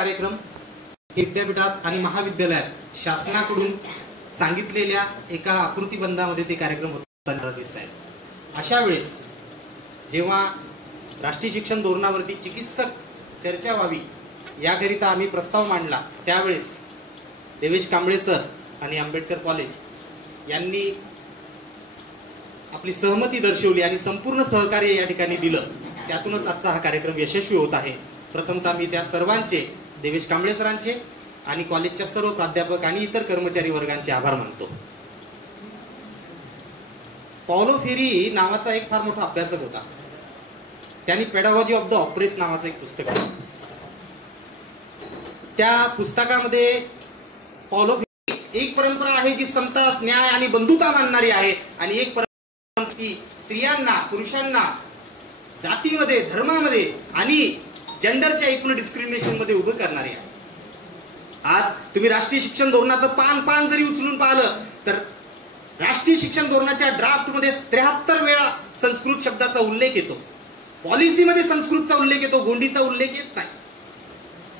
कार्यक्रम विद्यापीठात आणि महाविद्यालयात शासनाकडून सांगितलेल्या एका आकृतीबंधामध्ये ते कार्यक्रम होताना दिसत आहेत। अशा वेळेस जेव्हा राष्ट्रीय शिक्षण धोरणावरती चिकित्सक चर्चा व्हावी याकरिता आम्ही प्रस्ताव मांडला, त्यावेळेस देवेश कांबळे सर आणि आंबेडकर कॉलेज यांनी आपली सहमती दर्शवली आणि संपूर्ण सहकार्य या ठिकाणी दिलं। त्यातूनच आजचा हा कार्यक्रम यशस्वी होत आहे। प्रथमतः मी त्या सर्वांचे, देवेश कांबळे सरांचे आणि कॉलेजच्या सर्व प्राध्यापक आणि इतर कर्मचारी वर्गांचे आभार मानतो। पॉलो फेरी नावाचा एक फार मोठा अभ्यासक होता। त्यांनी पेडागॉजी ऑफ द ऑप्रेस नावाचं एक पुस्तक लिहिलं। त्या पुस्तकामध्ये पॉलो फेरी एक परंपरा आहे जी समता, न्याय आणि बंधुता मानणारी आहे आणि एक परंपरा ती स्त्रियांना, पुरुषांना जातीमध्ये, धर्मामध्ये आणि जेंडरच्या एकूण डिस्क्रिमिनेशन मध्ये उभं करणारी आहे। आज तुम्ही राष्ट्रीय शिक्षण धोरणाचं पान जरी उचलून पाहिलं तर राष्ट्रीय शिक्षण धोरणाच्या ड्राफ्ट मध्ये 73 वेळा संस्कृत शब्दाचा उल्लेख येतो। पॉलिसीमध्ये संस्कृतचा उल्लेख येतो, गोंडीचा उल्लेख येत नाही।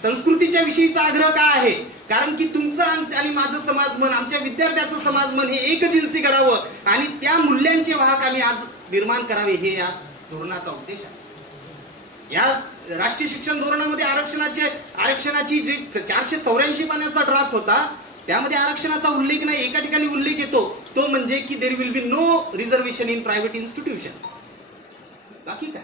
संस्कृतीच्या विषयीचा आग्रह काय आहे? कारण की तुमचं आणि माझं समाजमन, आमच्या विद्यार्थ्याचं समाजमन हे एकजिन्सी करावं आणि त्या मूल्यांचे वाहक आम्ही आज निर्माण करावे, हे या धोरणाचा उद्देश आहे। या राष्ट्रीय शिक्षण धोरणामध्ये आरक्षणाची जे 484 पानाचा ड्राफ्ट होता त्यामध्ये आरक्षणाचा उल्लेख नाही। एका ठिकाणी उल्लेख येतो, तो म्हणजे की there will be no reservation in private institution. बाकी काय?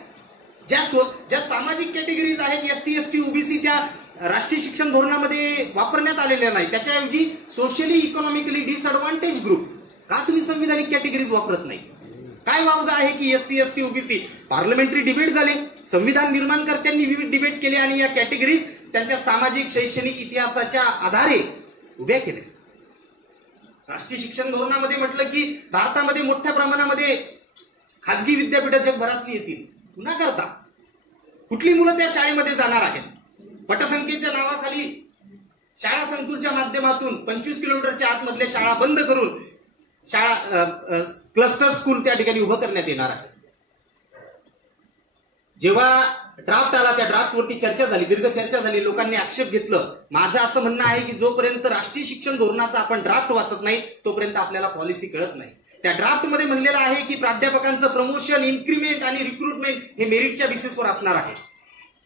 ज्या सामाजिक कॅटेगरीज आहेत SC ST OBC त्या राष्ट्रीय शिक्षण धोरणामध्ये वापरण्यात आलेल्या नाही। त्याच्याऐवजी सोशली इकॉनॉमिकली डिसएडव्हान्टेज ग्रुप, का तुम्ही संविधानिक कॅटेगरीज वापरत नाही? काय वावगा आहे की SC ST OBC? Parliamentary debate झाले, संविधान निर्माणकर्त्यांनी विविध डिबेट केले आणि या कॅटेगरीज त्यांच्या सामाजिक, शैक्षणिक इतिहासाच्या आधारे उभ्या केल्या। राष्ट्रीय शिक्षण धोरणामध्ये म्हटलं की भारतामध्ये मोठ्या प्रमाणामध्ये खाजगी विद्यापीठ जगभरातली येतील। पुन्हा करता कुठली मुलं त्या शाळेमध्ये जाणार आहेत? पटसंख्येच्या नावाखाली शाळा संकुलच्या माध्यमातून 25 किलोमीटरच्या आतमधल्या शाळा बंद करून शाळा क्लस्टर स्कूल त्या ठिकाणी उभं करण्यात येणार आहे। जेव्हा ड्राफ्ट आला त्या ड्राफ्टवरती चर्चा झाली, दीर्घ चर्चा झाली, लोकांनी आक्षेप घेतलं। माझं असं म्हणणं आहे की जोपर्यंत राष्ट्रीय शिक्षण धोरणाचा आपण ड्राफ्ट वाचत नाही तोपर्यंत आपल्याला पॉलिसी कळत नाही। त्या ड्राफ्ट मध्ये म्हणलेलं आहे की प्राध्यापकांचं प्रमोशन, इन्क्रिमेंट आणि रिक्रुटमेंट हे मेरिटच्या बेसिसवर असणार आहे।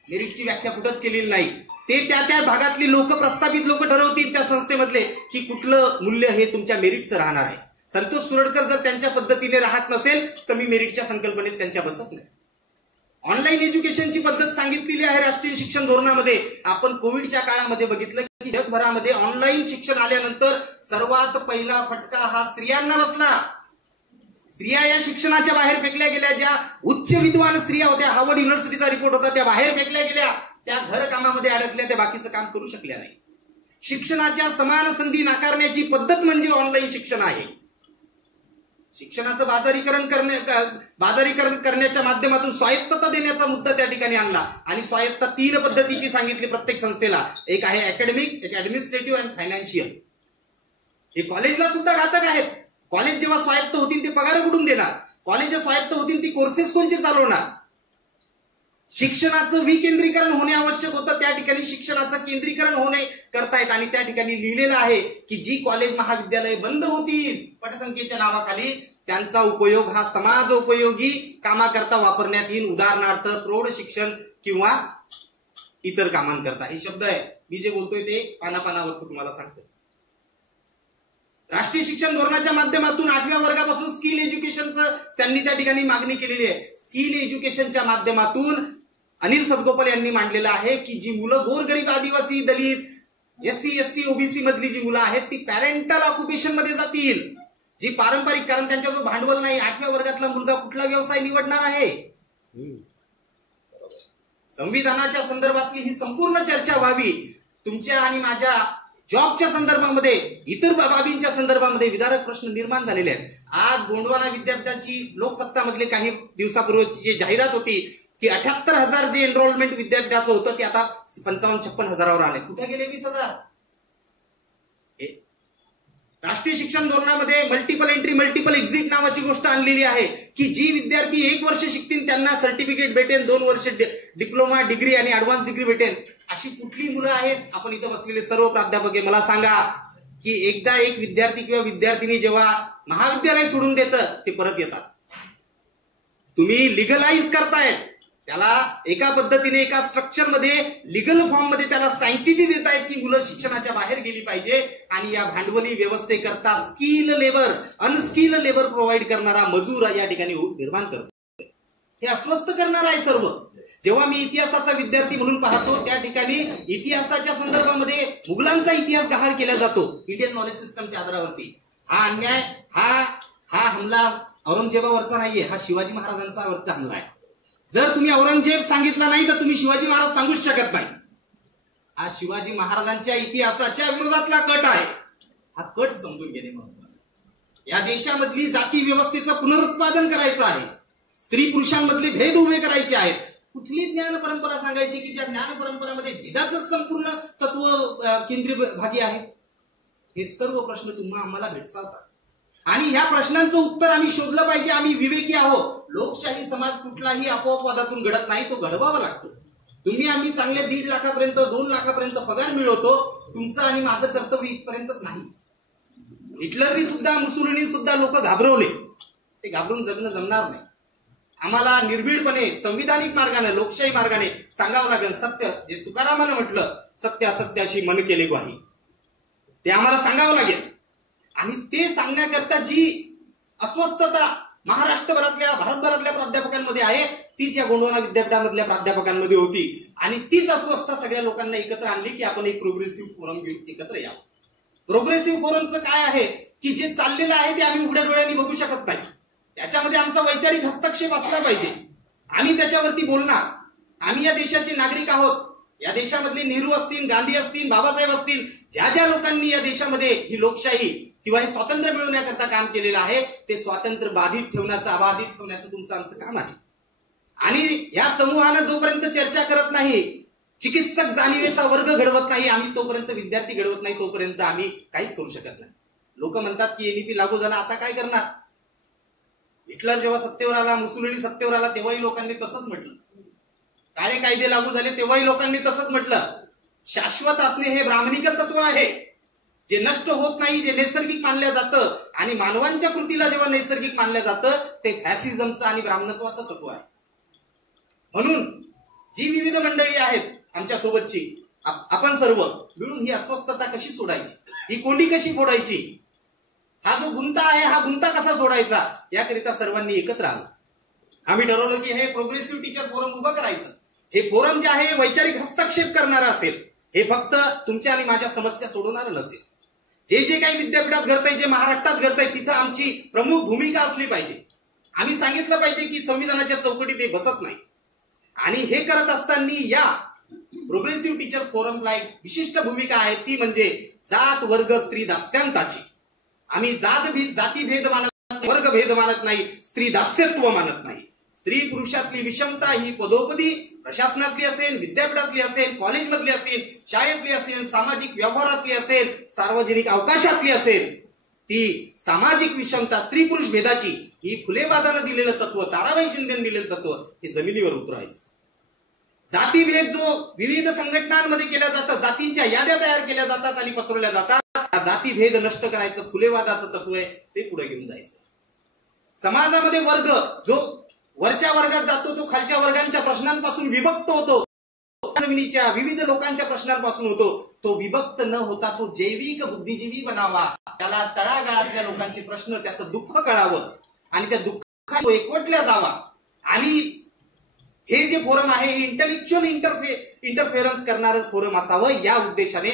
मेरिटची व्याख्या कुठंच केलेली नाही। ते त्या भागातली लोक, प्रस्थापित लोक ठरवतील त्या संस्थेमधले की कुठलं मूल्य हे तुमच्या मेरिटचं राहणार आहे। संतोष सुरडकर जर त्यांच्या पद्धतीने राहत नसेल तर मी मेरिटच्या संकल्पनेत त्यांच्या बसत नाही। ऑनलाईन एज्युकेशनची पद्धत सांगितलेली आहे राष्ट्रीय शिक्षण धोरणामध्ये। आपण कोविडच्या काळामध्ये बघितलं की जगभरामध्ये ऑनलाईन शिक्षण आल्यानंतर सर्वात पहिला फटका हा स्त्रियांना बसला। स्त्रिया या शिक्षणाच्या बाहेर फेकल्या गेल्या। ज्या उच्च विद्वान स्त्रिया होत्या, हार्वर्ड युनिव्हर्सिटीचा रिपोर्ट होता, त्या बाहेर फेकल्या गेल्या, त्या घरकामामध्ये अडकल्या, त्या बाकीचं काम करू शकल्या नाही। शिक्षणाच्या समान संधी नाकारण्याची पद्धत म्हणजे ऑनलाईन शिक्षण आहे। शिक्षणाचं बाजारीकरण करण्याच्या माध्यमातून स्वायत्तता देण्याचा मुद्दा त्या ठिकाणी आणला आणि स्वायत्तता 3 पद्धतीची सांगितली प्रत्येक संस्थेला। एक आहे अकॅडमिक, एक ऍडमिनिस्ट्रेटिव्ह आणि फायनान्शियल। हे कॉलेजला सुद्धा घातक आहेत। कॉलेज जेव्हा स्वायत्त होतील ते पगार कुठून देणार? कॉलेज स्वायत्त होतील ती कोर्सेस कोणचे चालवणार? शिक्षणाचं विकेंद्रीकरण होणे आवश्यक होतं, त्या ठिकाणी शिक्षणाचं केंद्रीकरण होणे करतायत आणि त्या ठिकाणी लिहिलेलं आहे की जी कॉलेज, महाविद्यालय बंद होतील पटसंख्येच्या नावाखाली त्यांचा उपयोग हा समाज उपयोगी कामाकरता वापरण्यात येईल। उदाहरणार्थ प्रौढ शिक्षण किंवा इतर कामांकरता। हे शब्द आहे, मी जे बोलतोय ते पानापानावरच तुम्हाला सांगतो। राष्ट्रीय शिक्षण धोरणाच्या माध्यमातून 8व्या वर्गापासून स्किल एज्युकेशनचं त्यांनी त्या ठिकाणी मागणी केलेली आहे। स्किल एज्युकेशनच्या माध्यमातून अनिल सदगोपाल यांनी मांडलेलं आहे की जी मुलं गोरगरीब, आदिवासी, दलित, SC ST OBC मधली जी मुलं आहेत ती पॅरेंटल ऑक्युपेशन मध्ये जातील। जी पारंपरिक, कारण त्यांच्याजवळ भांडवल नाही। 8व्या वर्गातला मुलगा कुठला व्यवसाय निवडणार आहे? संविधानाच्या संदर्भातली ही संपूर्ण चर्चा व्हावी। तुमच्या आणि माझ्या जॉबच्या संदर्भामध्ये, इतर बाबींच्या संदर्भामध्ये विदारक प्रश्न निर्माण झालेले आहेत। आज गोंडवाना विद्यापीठाची लोकसत्ता मधले काही दिवसापूर्वीची जी जाहिरात होती की 78,000 जे एनरोलमेंट विद्यापीठाचं होतं ते आता 55-56 हजारावर आले। कुठे गेले 20,000? राष्ट्रीय शिक्षण धोरणामध्ये मल्टिपल एंट्री, मल्टिपल एक्झिट नावाची गोष्ट आणलेली आहे की जी विद्यार्थी 1 वर्ष शिकतील त्यांना सर्टिफिकेट भेटेल, 2 वर्ष डिप्लोमा, डिग्री आणि ऍडव्हान्स डिग्री भेटेल। अशी कुठली मुलं आहेत? आपण इथं बसलेले सर्व प्राध्यापक आहे, मला सांगा की एकदा एक विद्यार्थी किंवा विद्यार्थिनी जेव्हा महाविद्यालय सोडून देतं ते परत येतात. तुम्ही लिगलाइज करतायत त्याला, एका पद्धतीने एका स्ट्रक्चर मध्ये लीगल फॉर्म मध्ये त्याला सँक्टिटी देतायत की मुलं शिक्षणाच्या बाहेर गेली पाहिजे, आणि या भांडवली व्यवस्थेकरता skill labour, unskill labour provide करणारा मजूर या ठिकाणी निर्माण करतो. हे अस्वस्थ करणार आहे सर्व. जेव्हा मी इतिहासाचा विद्यार्थी म्हणून पाहतो त्या ठिकाणी इतिहासाच्या संदर्भामध्ये मुघलांचा इतिहास गहाळ केला जातो इंडियन नॉलेज सिस्टमच्या आधारावरती. हा अन्याय, हा हमला औरंगजेबावरचा नाहीये, हा शिवाजी महाराजांचा वरचा हमला आहे. जर तुम्ही औरंगजेब सांगितला नाही तर तुम्ही शिवाजी महाराज सांगूच शकत नाही. हा शिवाजी महाराजांच्या इतिहासाच्या विरोधातला कट आहे. हा कट समजून घेणे महत्वाचं. या देशामधली जाती व्यवस्थेचं पुनरुत्पादन करायचं आहे. स्त्री पुरुषांमधले भेद उभे करायचे आहेत. कुठली ज्ञान परंपरा सांगायची की ज्या ज्ञान परंपरामध्ये भेदाचं संपूर्ण तत्व केंद्रीय भागी आहे? हे सर्व प्रश्न तुम्हाला आम्हाला भेडसावतात आणि ह्या प्रश्नांचं उत्तर आम्ही शोधलं पाहिजे. आम्ही विवेकी आहोत. लोकशाही समाज कुठलाही आपोआपवादातून घडत नाही, तो घडवावा लागतो. तुम्ही आम्ही चांगले 1.5 लाखापर्यंत 2 लाखापर्यंत पगार मिळवतो. तुमचं आणि माझं कर्तव्य इथपर्यंतच नाही. हिटलरनी सुद्धा, मुसोलिनी सुद्धा लोक घाबरवले. ते घाबरून जगणं जमणार नाही. आम्हाला निर्भीडपणे संविधानिक मार्गाने, लोकशाही मार्गाने सांगावं लागेल सत्य. जे तुकारामानं म्हटलं, सत्य असत्याशी मन केले ग्वाही, ते आम्हाला सांगावं लागेल. आणि ते सांगण्याकरता जी अस्वस्थता महाराष्ट्रभरातल्या, भारतभरातल्या प्राध्यापकांमध्ये आहे तीच या गोंडवाना विद्यापीठामधल्या प्राध्यापकांमध्ये होती. आणि तीच अस्वस्थता सगळ्या लोकांना एकत्र आणली की आपण एक प्रोग्रेसिव्ह फोरम घेऊन एकत्र यावं. प्रोग्रेसिव्ह फोरमचं काय आहे की जे चाललेलं आहे ते आम्ही उघड्या डोळ्यांनी बघू शकत नाही. त्याच्यामध्ये आमचा वैचारिक हस्तक्षेप असला पाहिजे. आम्ही त्याच्यावरती बोलणार. आम्ही या देशाचे नागरिक आहोत. या देशामधले नेहरू असतील, गांधी असतील, बाबासाहेब असतील, ज्या ज्या लोकांनी या देशामध्ये ही लोकशाही किंवा हे स्वातंत्र्य मिळवण्याकरता काम केलेलं आहे ते स्वातंत्र्य बाधित ठेवण्याचं, अबाधित ठेवण्याचं तुमचं आमचं काम आहे. आणि या समूहानं जोपर्यंत चर्चा करत नाही, चिकित्सक जाणीवेचा वर्ग घडवत नाही, आम्ही तोपर्यंत, विद्यार्थी घडवत नाही तोपर्यंत आम्ही काहीच करू शकत नाही. लोक म्हणतात की एनईपी लागू झाला, आता काय करणार? हिटलर जेव्हा सत्तेवर आला, मुसोलिनी सत्तेवर आला, तेव्हाही लोकांनी तसंच म्हटलं. काळे कायदे लागू झाले तेव्हाही लोकांनी तसंच म्हटलं. शाश्वत असणे हे ब्राह्मणिक तत्व आहे, जे नष्ट होत नाही, जे नैसर्गिक मानलं जातं. आणि मानवांच्या कृतीला जेव्हा नैसर्गिक मानलं जातं ते फॅसिझमचं आणि ब्राह्मणत्वाचं तत्व आहे. म्हणून जी विविध मंडळी आहेत आमच्या सोबतची, आपण सर्व मिळून ही अस्वस्थता कशी सोडायची, ही कोंडी कशी फोडायची, हा जो गुंता आहे हा गुंता कसा सोडायचा, याकरिता सर्वांनी एकत्र आलो. आम्ही ठरवलं की हे प्रोग्रेसिव्ह टीचर फोरम उभं करायचं. हे फोरम जे आहे वैचारिक हस्तक्षेप करणारं असेल. हे फक्त तुमच्या आणि माझ्या समस्या सोडवणारं नसेल. जे जे काही विद्यापीठात घडतंय, जे महाराष्ट्रात घडतंय, तिथं आमची प्रमुख भूमिका असली पाहिजे. आम्ही सांगितलं पाहिजे की संविधानाच्या चौकटीत हे बसत नाही. आणि हे करत असताना या प्रोग्रेसिव्ह टीचर्स फोरमला एक विशिष्ट भूमिका आहे, ती म्हणजे जात वर्ग स्त्री दास्यांताची. आम्ही जातीभेद मानत नाही, वर्गभेद मानत नाही, स्त्री दास्यत्व मानत नाही. स्त्री पुरुषातली विषमता ही पदोपदी प्रशासनातली असेल, विद्यापीठातली असेल, कॉलेजमधली असेल, शाळेतली असेल, सामाजिक व्यवहारातली असेल, सार्वजनिक अवकाशातली असेल, ती सामाजिक विषमता, स्त्री पुरुष भेदाची ही फुलेवादानं दिलेलं तत्व, ताराबाई शिंदेनं दिलेलं तत्व हे जमिनीवर उतरायचं. जातीभेद जो विविध संघटनांमध्ये केला जातं, जातींच्या याद्या तयार केल्या जातात आणि पसरवल्या जातात, जातीभेद नष्ट करायचं फुलेवादाचं तत्व आहे, ते पुढे घेऊन जायचं. समाजामध्ये वर्ग जो वरच्या वर्गात जातो तो खालच्या वर्गांच्या प्रश्नांपासून विभक्त होतो, जमिनीच्या विविध लोकांच्या प्रश्नांपासून होतो. तो विभक्त न होता तो जैविक बुद्धिजीवी बनावा. त्याला तळागाळातल्या लोकांचे प्रश्न, त्याचं दुःख कळावं आणि त्या दुःखात एकवटल्या जावा. आणि हे जे फोरम आहे हे इंटेलेक्च्युअल इंटरफेरन्स करणारं फोरम असावं, या उद्देशाने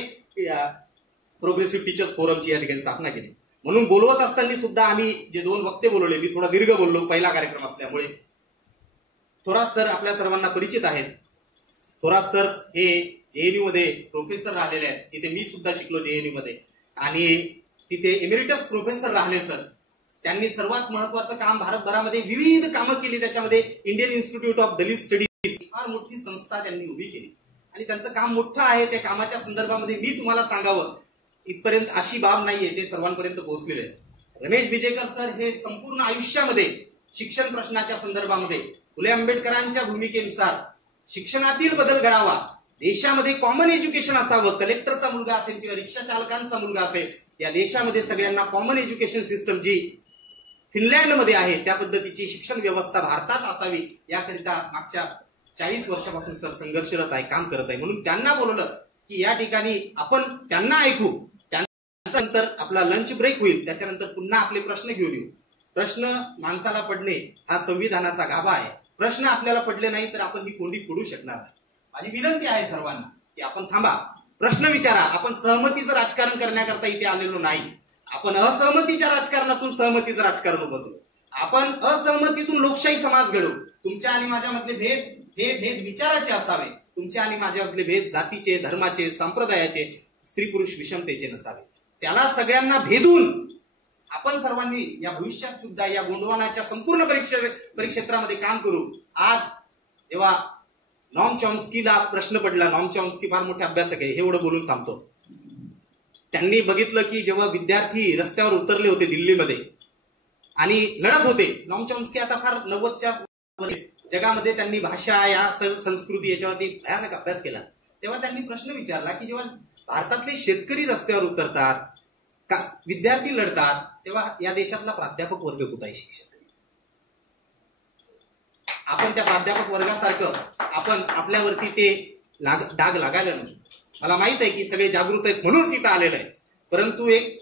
प्रोग्रेसिव्ह टीचर्स फोरमची या ठिकाणी स्थापना केली. म्हणून बोलवत असताना सुद्धा आम्ही जे 2 वक्ते बोलवले, मी थोडा दीर्घ बोललो पहिला कार्यक्रम असल्यामुळे. थोरात सर आपल्या सर्वांना परिचित आहेत. थोरात सर हे जेएनयू मध्ये प्रोफेसर राहिलेले आहेत, जिथे मी सुद्धा शिकलो जेएनयू मध्ये, आणि तिथे एमेरिटस प्रोफेसर राहिले सर. त्यांनी सर्वात महत्वाचं काम भारतभरामध्ये विविध कामं केली. त्याच्यामध्ये Indian institute of Dalit studies फार मोठी संस्था त्यांनी उभी केली आणि त्यांचं काम मोठं आहे. त्या कामाच्या संदर्भामध्ये मी तुम्हाला सांगावं इथपर्यंत अशी बाब नाहीये, ते सर्वांपर्यंत पोहोचलेले आहेत. रमेश बिजेकर सर हे संपूर्ण आयुष्यामध्ये शिक्षण प्रश्नाच्या संदर्भामध्ये फुले आंबेडकरांच्या भूमिकेनुसार शिक्षणातील बदल घडावा देशामध्ये कॉमन एज्युकेशन असावं. कलेक्टरचा मुलगा असेल किंवा रिक्षा चालकांचा मुलगा असेल, या देशामध्ये सगळ्यांना कॉमन एज्युकेशन सिस्टम जी फिनलँडमध्ये आहे त्या पद्धतीची शिक्षण व्यवस्था भारतात असावी, याकरिता मागच्या 40 वर्षापासून सर संघर्षरत आहे, काम करत आहे. म्हणून त्यांना बोलवलं की या ठिकाणी आपण त्यांना ऐकू. त्यानंतर आपला लंच ब्रेक होईल, त्याच्यानंतर पुन्हा आपले प्रश्न घेऊन येऊ. प्रश्न माणसाला पडणे हा संविधानाचा गाभा आहे. प्रश्न आपल्याला पडले नाही तर आपण ही कोंडी फोडू शकणार नाही. माझी विनंती आहे सर्वांना की आपण थांबा, प्रश्न विचारा. आपण सहमतीचं राजकारण करण्याकरता इथे आलेलो नाही. आपण असहमतीच्या राजकारणातून सहमतीचं राजकारण बदलू. आपण असहमतीतून लोकशाही समाज घडवू. तुमच्या आणि माझ्यामधले भेद हे भेद विचाराचे असावे. तुमच्या आणि माझ्यामधले भेद जातीचे, धर्माचे, संप्रदायाचे, स्त्री पुरुष विषमतेचे नसावे. त्याला सगळ्यांना भेदून आपण सर्वांनी या भविष्यात सुद्धा या गोंडवानाच्या संपूर्ण परिक्षेत्रामध्ये काम करू. आज जेव्हा नॉम चॉम्स्कीला प्रश्न पडला, नॉम चॉम्स्की फार मोठे अभ्यासक आहे, हे एवढं बोलून थांबतो. त्यांनी बघितलं की जेव्हा विद्यार्थी रस्त्यावर उतरले होते दिल्लीमध्ये आणि लढत होते, नॉम चॉम्स्की आता फार 90च्या जगामध्ये त्यांनी भाषा या संस्कृती याच्यावरती भयानक अभ्यास केला. तेव्हा त्यांनी प्रश्न विचारला की जेव्हा भारतातले शेतकरी रस्त्यावर उतरतात, का विद्यार्थी लढतात, तेव्हा या देशातला प्राध्यापक वर्ग कुठे आहे? शिक्षक आपण त्या प्राध्यापक वर्गासारखं आपण आपल्यावरती ते डाग लागायला नको. मला माहित आहे की सगळे जागृत आहेत म्हणून इथं आलेलं आहे, परंतु एक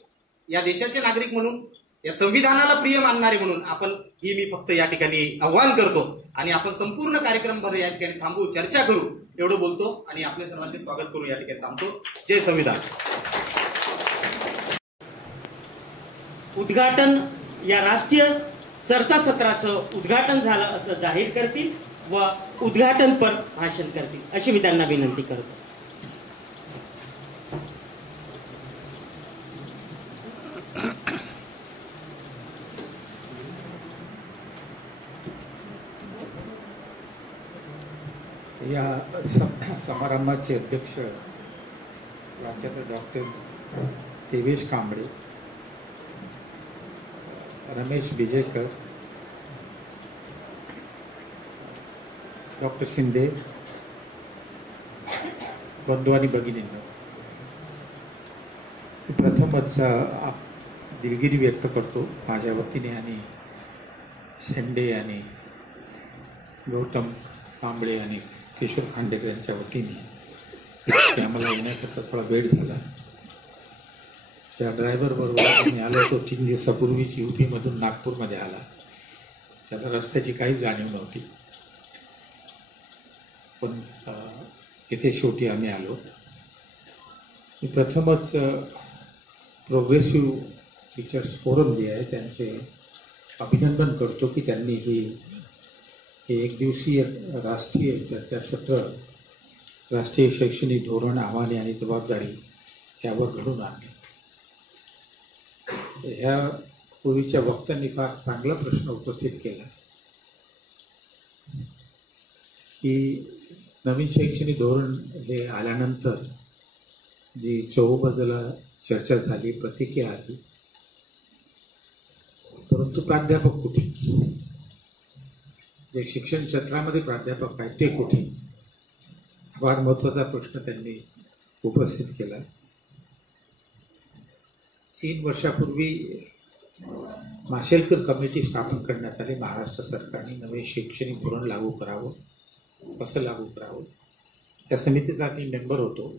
या देशाचे नागरिक म्हणून, या संविधानाला प्रिय मानणारे म्हणून आपण ही मी फक्त या ठिकाणी आव्हान करतो. आणि आपण संपूर्ण कार्यक्रम भर या ठिकाणी थांबू, चर्चा करू, एवढं बोलतो आणि आपल्या सर्वांचे स्वागत करू या ठिकाणी थांबतो. जय संविधान. उद्घाटन या राष्ट्रीय चर्चासत्राचं उद्घाटन झालं असं जाहीर करतील व उद्घाटनपर भाषण करतील अशी मी त्यांना विनंती करतो. या समारंभाचे अध्यक्ष प्राचार्य डॉक्टर देवेश कांबळे, रमेश बिजेकर, डॉक्टर शिंदे, बंधू आणि भगिनींनो, प्रथमच दिलगिरी व्यक्त करतो माझ्या वतीने आणि शेंडे आणि गौतम कांबळे आणि किशोर खांडेकर यांच्या वतीने आम्हाला येण्याकरता थोडा वेळ झाला. त्या ड्रायव्हरबरोबर आम्ही आलो होतो 3 दिवसापूर्वीच UP मधून नागपूरमध्ये आला. त्याला रस्त्याची काही जाणीव नव्हती, पण इथे शेवटी आम्ही आलो. मी प्रथमच प्रोग्रेसिव्ह टीचर्स फोरम जे आहे त्यांचे अभिनंदन करतो की त्यांनी हे एक दिवसीय राष्ट्रीय चर्चासत्र राष्ट्रीय शैक्षणिक धोरण, आव्हाने आणि जबाबदारी यावर घडून आणले. ह्या पूर्वीच्या वक्त्यांनी फार चांगला प्रश्न उपस्थित केला की नवीन शैक्षणिक धोरण हे आल्यानंतर जी चहूबाजूला चर्चा झाली, प्रतिक्रिया आली, परंतु प्राध्यापक कुठे? जे शिक्षण क्षेत्रामध्ये प्राध्यापक आहेत ते कुठे? फार महत्त्वाचा प्रश्न त्यांनी उपस्थित केला. 3 वर्षापूर्वी माशेलकर कमिटी स्थापन करण्यात आली. महाराष्ट्र सरकारने नवे शैक्षणिक धोरण लागू करावं, कसं लागू करावं, त्या समितीचा मी मेंबर होतो.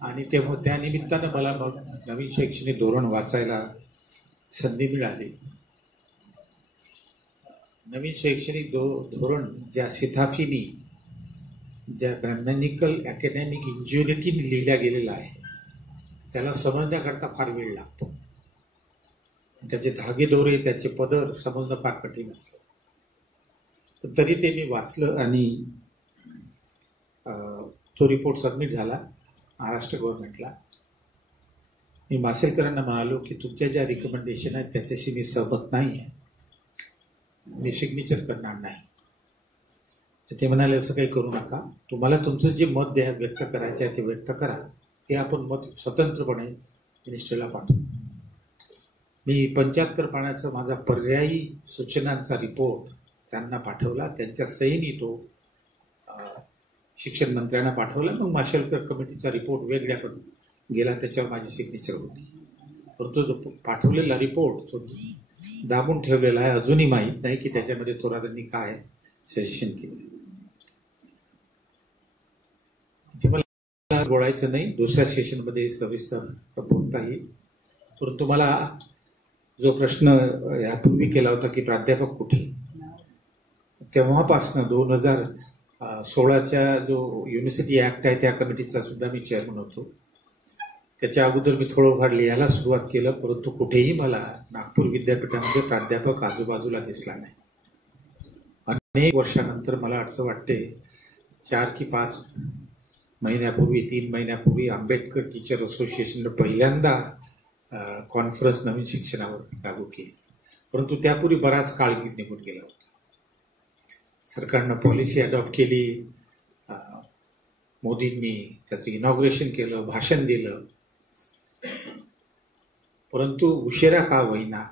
आणि तेव्हा त्यानिमित्तानं मला मग नवीन शैक्षणिक धोरण वाचायला संधी मिळाली. नवीन शैक्षणिक धोरण ज्या शिथाफीनी, ज्या ब्रह्मनिकल अकॅडमिक इंजिनिअरिटीने लिहिल्या गेलेला आहे त्याला समजण्याकरता फार वेळ लागतो. त्याचे धागेदोरे, त्याचे पदर समजणं फार कठीण असतं. तरी ते मी वाचलं आणि तो रिपोर्ट सबमिट झाला महाराष्ट्र गव्हर्नमेंटला. मी मासेलकरांना म्हणालो की तुमच्या ज्या रिकमेंडेशन आहेत त्याच्याशी मी सहमत नाही आहे, मी सिग्नेचर करणार नाही. ते म्हणाले असं काही करू नका, तुम्हाला तुमचं जे मत व्यक्त करायचं आहे ते व्यक्त करा, ते आपण मत स्वतंत्रपणे मिनिस्टरला पाठवू. मी 75 पानाचा माझा पर्यायी सूचनांचा रिपोर्ट त्यांना पाठवला. त्यांच्या सहीने तो शिक्षण मंत्र्यांना पाठवला. मग माशेलकर कमिटीचा रिपोर्ट वेगळ्या पण गेला, त्याच्यावर माझी सिग्नेचर होती. परंतु जो पाठवलेला रिपोर्ट तो दाबून ठेवलेला आहे. अजूनही माहीत नाही की त्याच्यामध्ये थोरातांनी काय सजेशन केलं. मला बोलायचं नाही, दुसऱ्या सेशनमध्ये सविस्तर बोलता येईल. परंतु मला जो प्रश्न यापूर्वी केला होता की प्राध्यापक कुठे, तेव्हापासनं 2016च्या जो युनिव्हर्सिटी ऍक्ट आहे त्या कमिटीचा सुद्धा मी चेअरमन होतो. त्याच्या अगोदर मी थोडंफार लिहायला सुरुवात केलं, परंतु कुठेही मला नागपूर विद्यापीठामध्ये प्राध्यापक आजूबाजूला दिसला नाही. अनेक वर्षानंतर मला असं वाटते 4 की 5 महिन्यापूर्वी 3 महिन्यापूर्वी आंबेडकर टीचर असोसिएशननं पहिल्यांदा कॉन्फरन्स नवीन शिक्षणावर लागू केली. परंतु त्यापूर्वी बराच काळ निघून गेला होता. सरकारनं पॉलिसी अडॉप्ट केली, मोदींनी त्याचं इनॉग्रेशन केलं, भाषण दिलं, परंतु उशिरा का होईना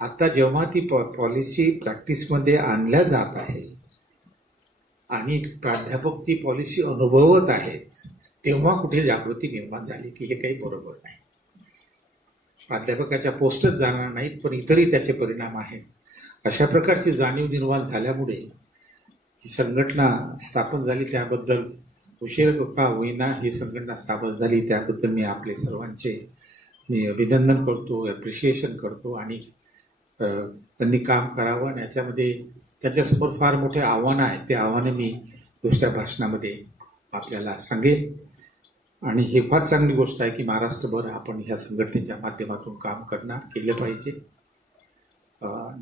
आता जेव्हा ती पॉलिसी प्रॅक्टिसमध्ये आणल्या जात आहे आणि प्राध्यापक ती पॉलिसी अनुभवत आहेत, तेव्हा कुठे जागृती निर्माण झाली की हे काही बरोबर नाही. प्राध्यापकाच्या पोस्टच जाणार नाहीत, पण इतरही त्याचे परिणाम आहेत. अशा प्रकारची जाणीव निर्माण झाल्यामुळे ही संघटना स्थापन झाली. त्याबद्दल उशीर का होईना ही संघटना स्थापन झाली, त्याबद्दल मी आपले सर्वांचे मी अभिनंदन करतो, ॲप्रिशिएशन करतो. आणि त्यांनी काम करावं आणि याच्यामध्ये त्यांच्यासमोर फार मोठे आव्हानं आहेत. ते आव्हानं मी दुसऱ्या भाषणामध्ये आपल्याला सांगेन. आणि हे फार चांगली गोष्ट आहे की महाराष्ट्रभर आपण ह्या संघटनेच्या माध्यमातून काम केलं पाहिजे.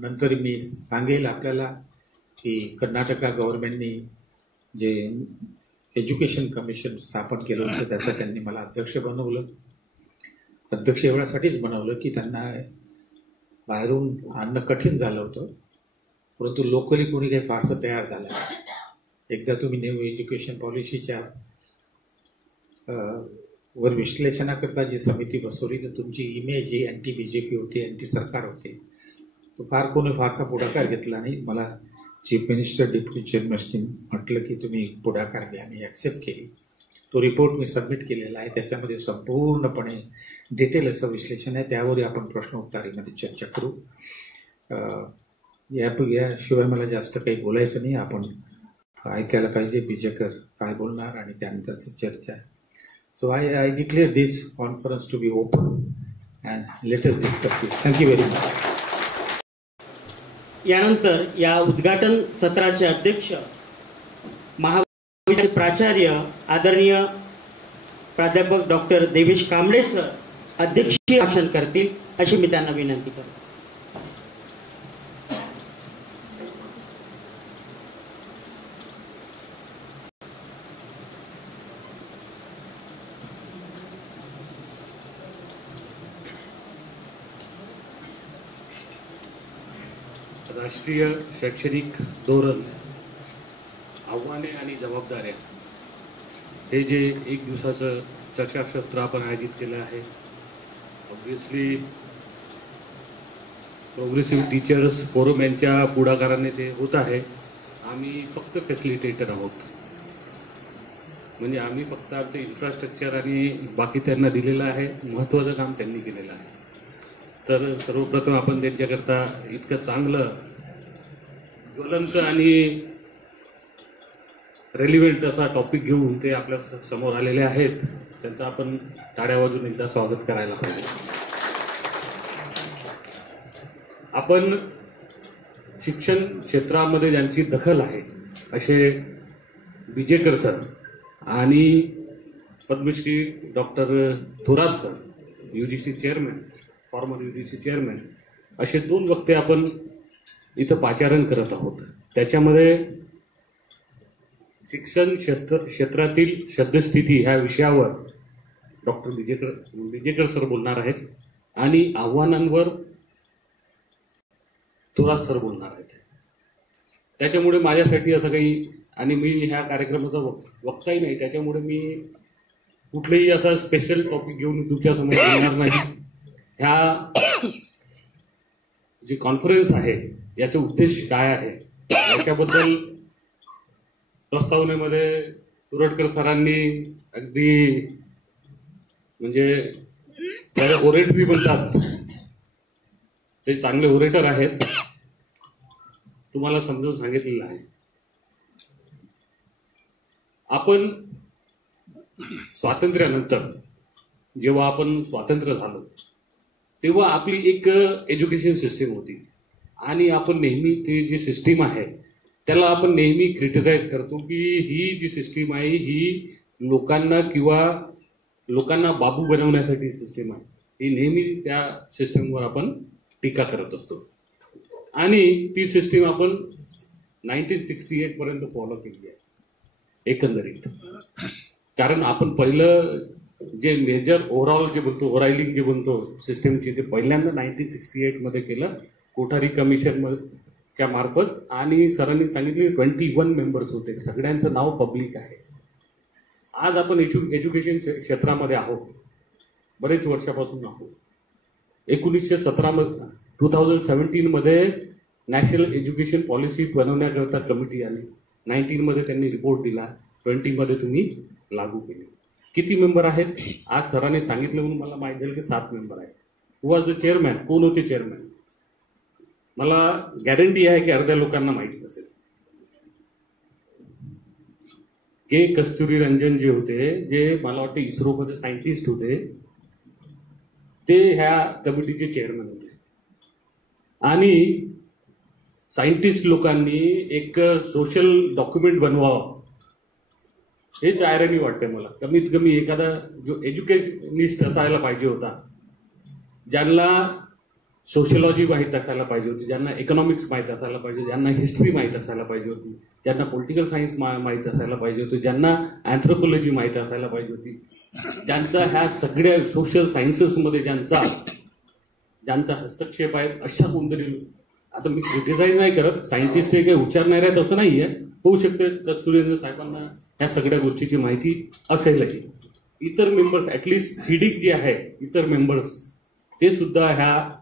नंतर मी सांगेल आपल्याला की कर्नाटका गव्हर्नमेंटनी जे एज्युकेशन कमिशन स्थापन केलं होतं त्याचं त्यांनी मला अध्यक्ष बनवलं. अध्यक्ष एवढ्यासाठीच बनवलं की त्यांना बाहेरून आणणं कठीण झालं होतं, परंतु लोकली कोणी काही फारसं तयार झालं नाही. एकदा तुम्ही न्यू एज्युकेशन पॉलिसीच्या वर विश्लेषणाकरता जी समिती बसवली तर तुमची इमेज ही अँटी BJP होती, अँटी सरकार होते. तो कोणी फारसा पुढाकार घेतला नाही. मला चीफ मिनिस्टर डेप्युटी चेअरमननी म्हटलं की तुम्ही पुढाकार घ्या, मी ॲक्सेप्ट केली. तो रिपोर्ट मी सबमिट केलेला आहे, त्याच्यामध्ये संपूर्णपणे डिटेल असं विश्लेषण आहे. त्यावर आपण प्रश्नोत्तरीमध्ये चर्चा करू. याशिवाय मला जास्त काही बोलायचं नाही. आपण ऐकायला पाहिजे बिजेकर काय बोलणार आणि त्यानंतरची चर्चा. So I declare this conference to be open and let us discuss it. Thank you very much. यानंतर या उद्घाटन सत्राचे अध्यक्ष महाविद्यालयाचे प्राचार्य आदरणीय प्राध्यापक डॉक्टर देवेश कांबळे सर अध्यक्षीय भाषण करतील अशी मी त्यांना विनंती करतो. राष्ट्रीय शैक्षणिक धोरण, आव्हाने आणि जबाबदाऱ्या हे जे एक दिवसाचं चर्चासत्र आपण आयोजित केलं आहे. ऑब्व्हियसली प्रोग्रेसिव्ह टीचर्स फोरम यांच्या पुढाकाराने ते होत आहे. आम्ही फक्त फॅसिलिटेटर आहोत, म्हणजे आम्ही फक्त आमचं इन्फ्रास्ट्रक्चर आणि बाकी त्यांना दिलेलं आहे. महत्त्वाचं काम त्यांनी केलेलं आहे. तर सर्वप्रथम आपण त्यांच्याकरता इतकं चांगलं ज्वलंत आणि रेलिव्हेंट असा टॉपिक घेऊन ते आपल्या समोर आलेले आहेत. त्यांचं आपण टाळ्या वाजवून एकदा स्वागत करायला पाहिजे. आपण शिक्षण क्षेत्रामध्ये ज्यांची दखल आहे असे बिजेकर सर आणि Padmashri doctor Thorat sir, UGC chairman, former UGC chairman, असे 2 वक्ते आपण इथं पाचारण करत आहोत. त्याच्यामध्ये शिक्षण क्षेत्रातील सद्यस्थिती ह्या विषयावर डॉक्टर बिजेकर सर बोलणार आहेत आणि आव्हानांवर थोरात सर बोलणार आहेत. त्याच्यामुळे माझ्यासाठी असं काही, आणि मी ह्या कार्यक्रमाचा वक्ताही नाही, त्याच्यामुळे मी कुठलेही असा स्पेशल टॉपिक घेऊन तुमच्यासमोर बोलणार नाही. ह्या जी कॉन्फरन्स आहे याचा उद्देश काय आहे याच्याबद्दल प्रस्तावनेमध्ये सुरटकर सरांनी अगदी म्हणजे त्याला ओरेटरी म्हणतात, ते चांगले ओरेटर आहेत, तुम्हाला समजावून सांगितलेलं आहे. आपण स्वातंत्र्यानंतर जेव्हा आपण स्वातंत्र्य झालो तेव्हा आपली एक एज्युकेशन सिस्टीम होती आणि आपण नेहमी ती जी सिस्टीम आहे त्याला आपण नेहमी क्रिटिसाइज करतो की ही जी सिस्टीम आहे ही लोकांना बाबू बनवण्यासाठी सिस्टीम आहे. ही नेहमी त्या सिस्टीमवर आपण टीका करत असतो आणि ती सिस्टीम आपण 1968 पर्यंत फॉलो केली आहे एकंदरीत. कारण आपण पहिलं जे मेजर ओव्हरऑल जे म्हणतो ओव्हरऑलिंग जे म्हणतो सिस्टीमची ते पहिल्यांदा 1968 मध्ये केलं कोठारी कमिशनच्या मार्फत आणि सरांनी सांगितले 21 मेंबर्स होते, सगळ्यांचं नाव पब्लिक आहे. आज आपण एज्युकेशन क्षेत्रामध्ये आहोत, बरेच वर्षापासून आहोत. 2017 मध्ये नॅशनल एज्युकेशन पॉलिसी बनवण्याकरता कमिटी आली. 19 मध्ये त्यांनी रिपोर्ट दिला, 20 मध्ये तुम्ही लागू केली. किती मेंबर आहेत? आज सरांनी सांगितलं म्हणून मला माहिती झालं की 7 मेंबर आहेत. हु वॉज द चेअरमॅन? कोण होते चेअरमॅन? मला गॅरंटी आहे की अर्ध्या लोकांना माहिती नसेल. के कस्तुरी रंजन जे होते, जे मला वाटतं इस्रोमध्ये सायंटिस्ट होते, ते ह्या कमिटीचे चेअरमॅन होते. आणि सायंटिस्ट लोकांनी एक सोशल डॉक्युमेंट बनवावं हेच आयरनी वाटते मला. कमीत कमी एखादा जो एज्युकेशनिस्ट असायला पाहिजे होता, ज्यांना सोशियोलॉजी माहीत असायला पाहिजे होती, ज्यांना इकॉनॉमिक्स माहीत असायला पाहिजे, ज्यांना हिस्ट्री माहीत असायला पाहिजे होती, ज्यांना पॉलिटिकल सायन्स माहीत असायला पाहिजे होते, ज्यांना अँथ्रोपोलॉजी माहीत असायला पाहिजे होती, ज्यांचा ह्या सगळ्या सोशल सायन्सेसमध्ये ज्यांचा हस्तक्षेप आहे अशा कोणतरी. आता मी क्रिटिसाइज नाही करत, सायंटिस्ट हे काही हुशार नाही राहत असं नाही आहे, होऊ शकते कस्तुरी साहेबांना ह्या सगळ्या गोष्टीची माहिती असेलही. इतर मेंबर्स ॲटलिस्ट हिडिक जे आहे, इतर मेंबर्स ते सुद्धा ह्या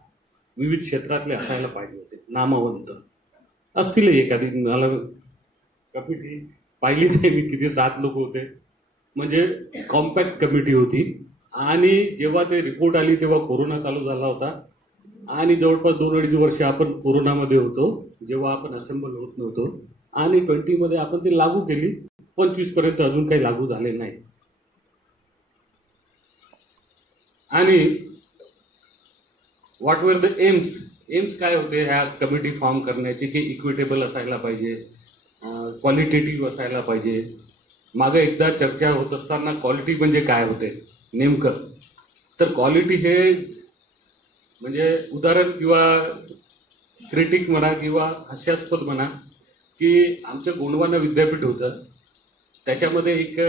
विविध क्षेत्रातले असायला पाहिजे होते, नामवंत असतील. एखादी मला कमिटी पाहिली नाही मी किती, 7 लोक होते, म्हणजे कॉम्पॅक्ट कमिटी होती. आणि जेव्हा ते रिपोर्ट आली तेव्हा कोरोना चालू झाला होता आणि जवळपास 2-2.5 वर्ष आपण कोरोनामध्ये होतो, जेव्हा आपण असेंबल होत नव्हतो. आणि 20 मध्ये आपण ते लागू केली. 25 पर्यंत अजून काही लागू झाले नाही. आणि व्हॉट वर द एम्स काय होते ह्या कमिटी फॉर्म करण्याचे की इक्विटेबल असायला पाहिजे, क्वालिटेटिव्ह असायला पाहिजे. मागे एकदा चर्चा होत असताना क्वालिटी म्हणजे काय होते नेमकं, तर क्वालिटी हे म्हणजे उदाहरण किंवा क्रिटिक म्हणा किंवा हास्यास्पद म्हणा की आमचं गोंडवाना विद्यापीठ होतं, त्याच्यामध्ये एक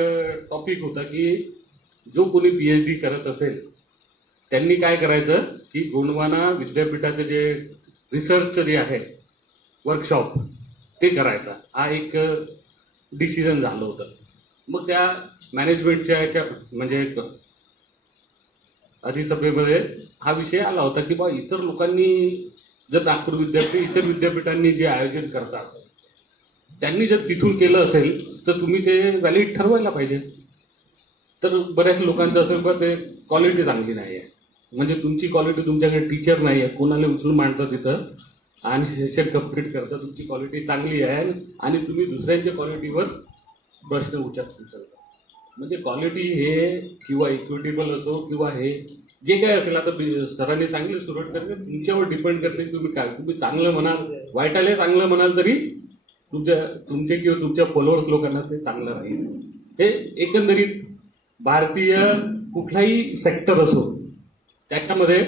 टॉपिक होता की जो कोणी PhD करत असेल त्यांनी काय करायचं की गोंडवाना विद्यापीठाचं जे रिसर्चचं जे आहे वर्कशॉप ते करायचा. हा एक डिसिजन झालं होतं. मग त्या मॅनेजमेंटच्या याच्या म्हणजे अधिसभेमध्ये हा विषय आला होता की बा इतर लोकांनी जर नागपूर विद्यापीठ इतर विद्यापीठांनी जे आयोजन करतात त्यांनी जर तिथून केलं असेल तर तुम्ही ते व्हॅलिड ठरवायला पाहिजे. तर बऱ्याच लोकांचं असेल बा ते क्वालिटी चांगली नाही आहे, म्हणजे तुमची क्वालिटी, तुमच्याकडे टीचर नाही आहे, कोणाला उचलून मांडतं तिथं आणि सेशन कंप्लीट करता, तुमची क्वालिटी चांगली आहे आणि तुम्ही दुसऱ्यांच्या क्वालिटीवर प्रश्न उचलता. म्हणजे क्वालिटी हे किंवा इक्विटेबल असो किंवा हे जे काय असेल, आता सरांनी सांगितलं सुरटकर तुमच्यावर डिपेंड करते तुम्ही काय, तुम्ही चांगलं म्हणाल, वाईटाला चांगलं म्हणाल तरी तुमचे किंवा तुमच्या फॉलोअर्स लोकांना ते चांगलं राहील. हे एकंदरीत भारतीय कुठलाही सेक्टर असो त्याच्यामध्ये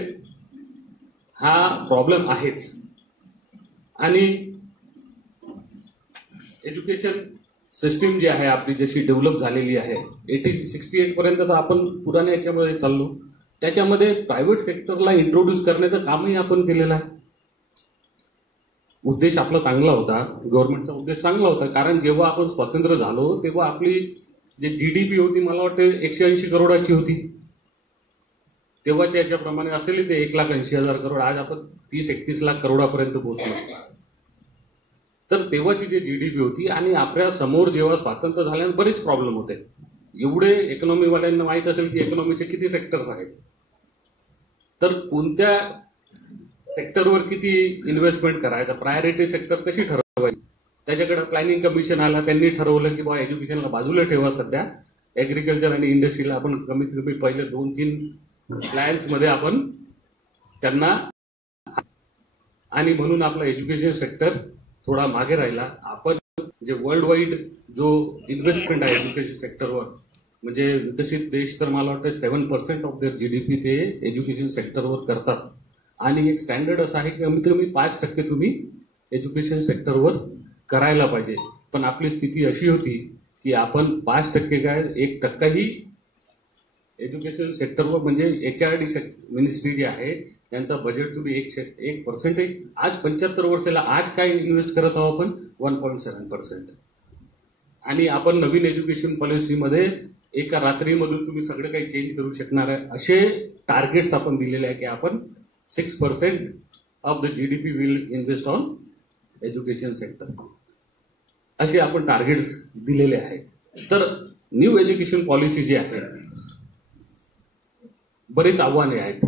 हा प्रॉब्लेम आहेच. आणि एज्युकेशन सिस्टीम जी आहे आपली जशी डेव्हलप झालेली आहे 68 पर्यंत तर आपण पुराण्या याच्यामध्ये चाललो, त्याच्यामध्ये प्रायव्हेट सेक्टरला इंट्रोड्यूस करण्याचं कामही आपण केलेलं आहे. उद्देश आपला चांगला होता, गव्हर्नमेंटचा उद्देश चांगला होता. कारण जेव्हा आपण स्वतंत्र झालो तेव्हा आपली जे GDP होती मला वाटतं 180 करोडाची होती. तेव्हाच्या याच्याप्रमाणे असेल ते 1,80,000 करोड. आज आपण 30-31 लाख करोडापर्यंत पोहोचलो. तर तेव्हाची जी GDP होती आणि आपल्या समोर जेव्हा स्वातंत्र्य झाल्यानं बरेच प्रॉब्लेम होते. एवढे इकॉनॉमीवाल्यांना माहीत असेल की इकॉनॉमीचे किती सेक्टर्स आहेत, तर कोणत्या सेक्टरवर किती इन्व्हेस्टमेंट करायचं, प्रायोरिटी सेक्टर कशी ठरवायची, त्याच्याकडे प्लॅनिंग कमिशन आला. त्यांनी ठरवलं की बा एज्युकेशनला बाजूला ठेवा, सध्या ॲग्रिकल्चर आणि इंडस्ट्रीला आपण कमीत कमी पहिले 2-3 प्लॅन्समध्ये आपण त्यांना, आणि म्हणून आपला एज्युकेशन सेक्टर थोडा मागे राहिला. आपण जे वर्ल्ड वाईड जो इन्व्हेस्टमेंट आहे एज्युकेशन सेक्टरवर, म्हणजे विकसित देश तर मला वाटतं 7% ऑफ देअर GDP ते एज्युकेशन सेक्टरवर करतात. आणि एक स्टँडर्ड असं आहे की कमीत कमी 5% तुम्ही एज्युकेशन सेक्टरवर करायला पाहिजे. पण आपली स्थिती अशी होती की आपण 5% काय 1%ही एज्युकेशन सेक्टरवर, म्हणजे HRD मिनिस्ट्री जी आहे त्यांचा बजेट तुम्ही 1% आज 75 वर्षाला आज काय इन्व्हेस्ट करत आहोत आपण 1.7%. आणि आपण नवीन एज्युकेशन पॉलिसीमध्ये एका रात्रीमधून तुम्ही सगळं काही चेंज करू शकणार आहे असे टार्गेट्स आपण दिलेले आहे की आपण 6% of the GDP will invest on education sector, असे आपण टार्गेट्स दिलेले आहेत. तर न्यू एज्युकेशन पॉलिसी जी आहे बरेच आव्हाने आहेत.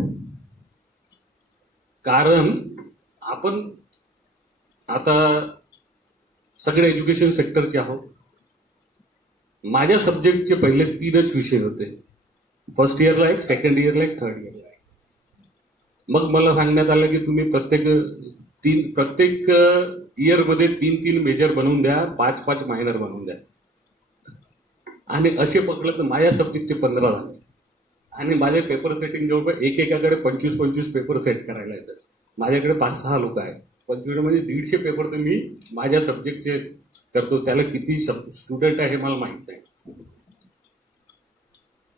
कारण आपण आता सगळे एज्युकेशन सेक्टरचे आहोत. माझ्या सब्जेक्टचे पहिले 3च विषय होते. फर्स्ट इयरला एक, सेकंड इयरला एक, थर्ड इयरला एक. मग मला सांगण्यात आलं की तुम्ही प्रत्येक इयरमध्ये 3-3 मेजर बनवून द्या, 5-5 मायनर बनवून द्या. आणि असे पकडलं तर माझ्या सब्जेक्टचे 15 झाले. आणि माझे पेपर सेटिंग जवळपास एकेकाकडे 25-25 पेपर सेट करायला येतात. माझ्याकडे 5-6 लोक आहेत. 25 म्हणजे 150 पेपर तर मी माझ्या सब्जेक्टचे करतो. त्याला किती स्टुडंट आहे हे मला माहित नाही.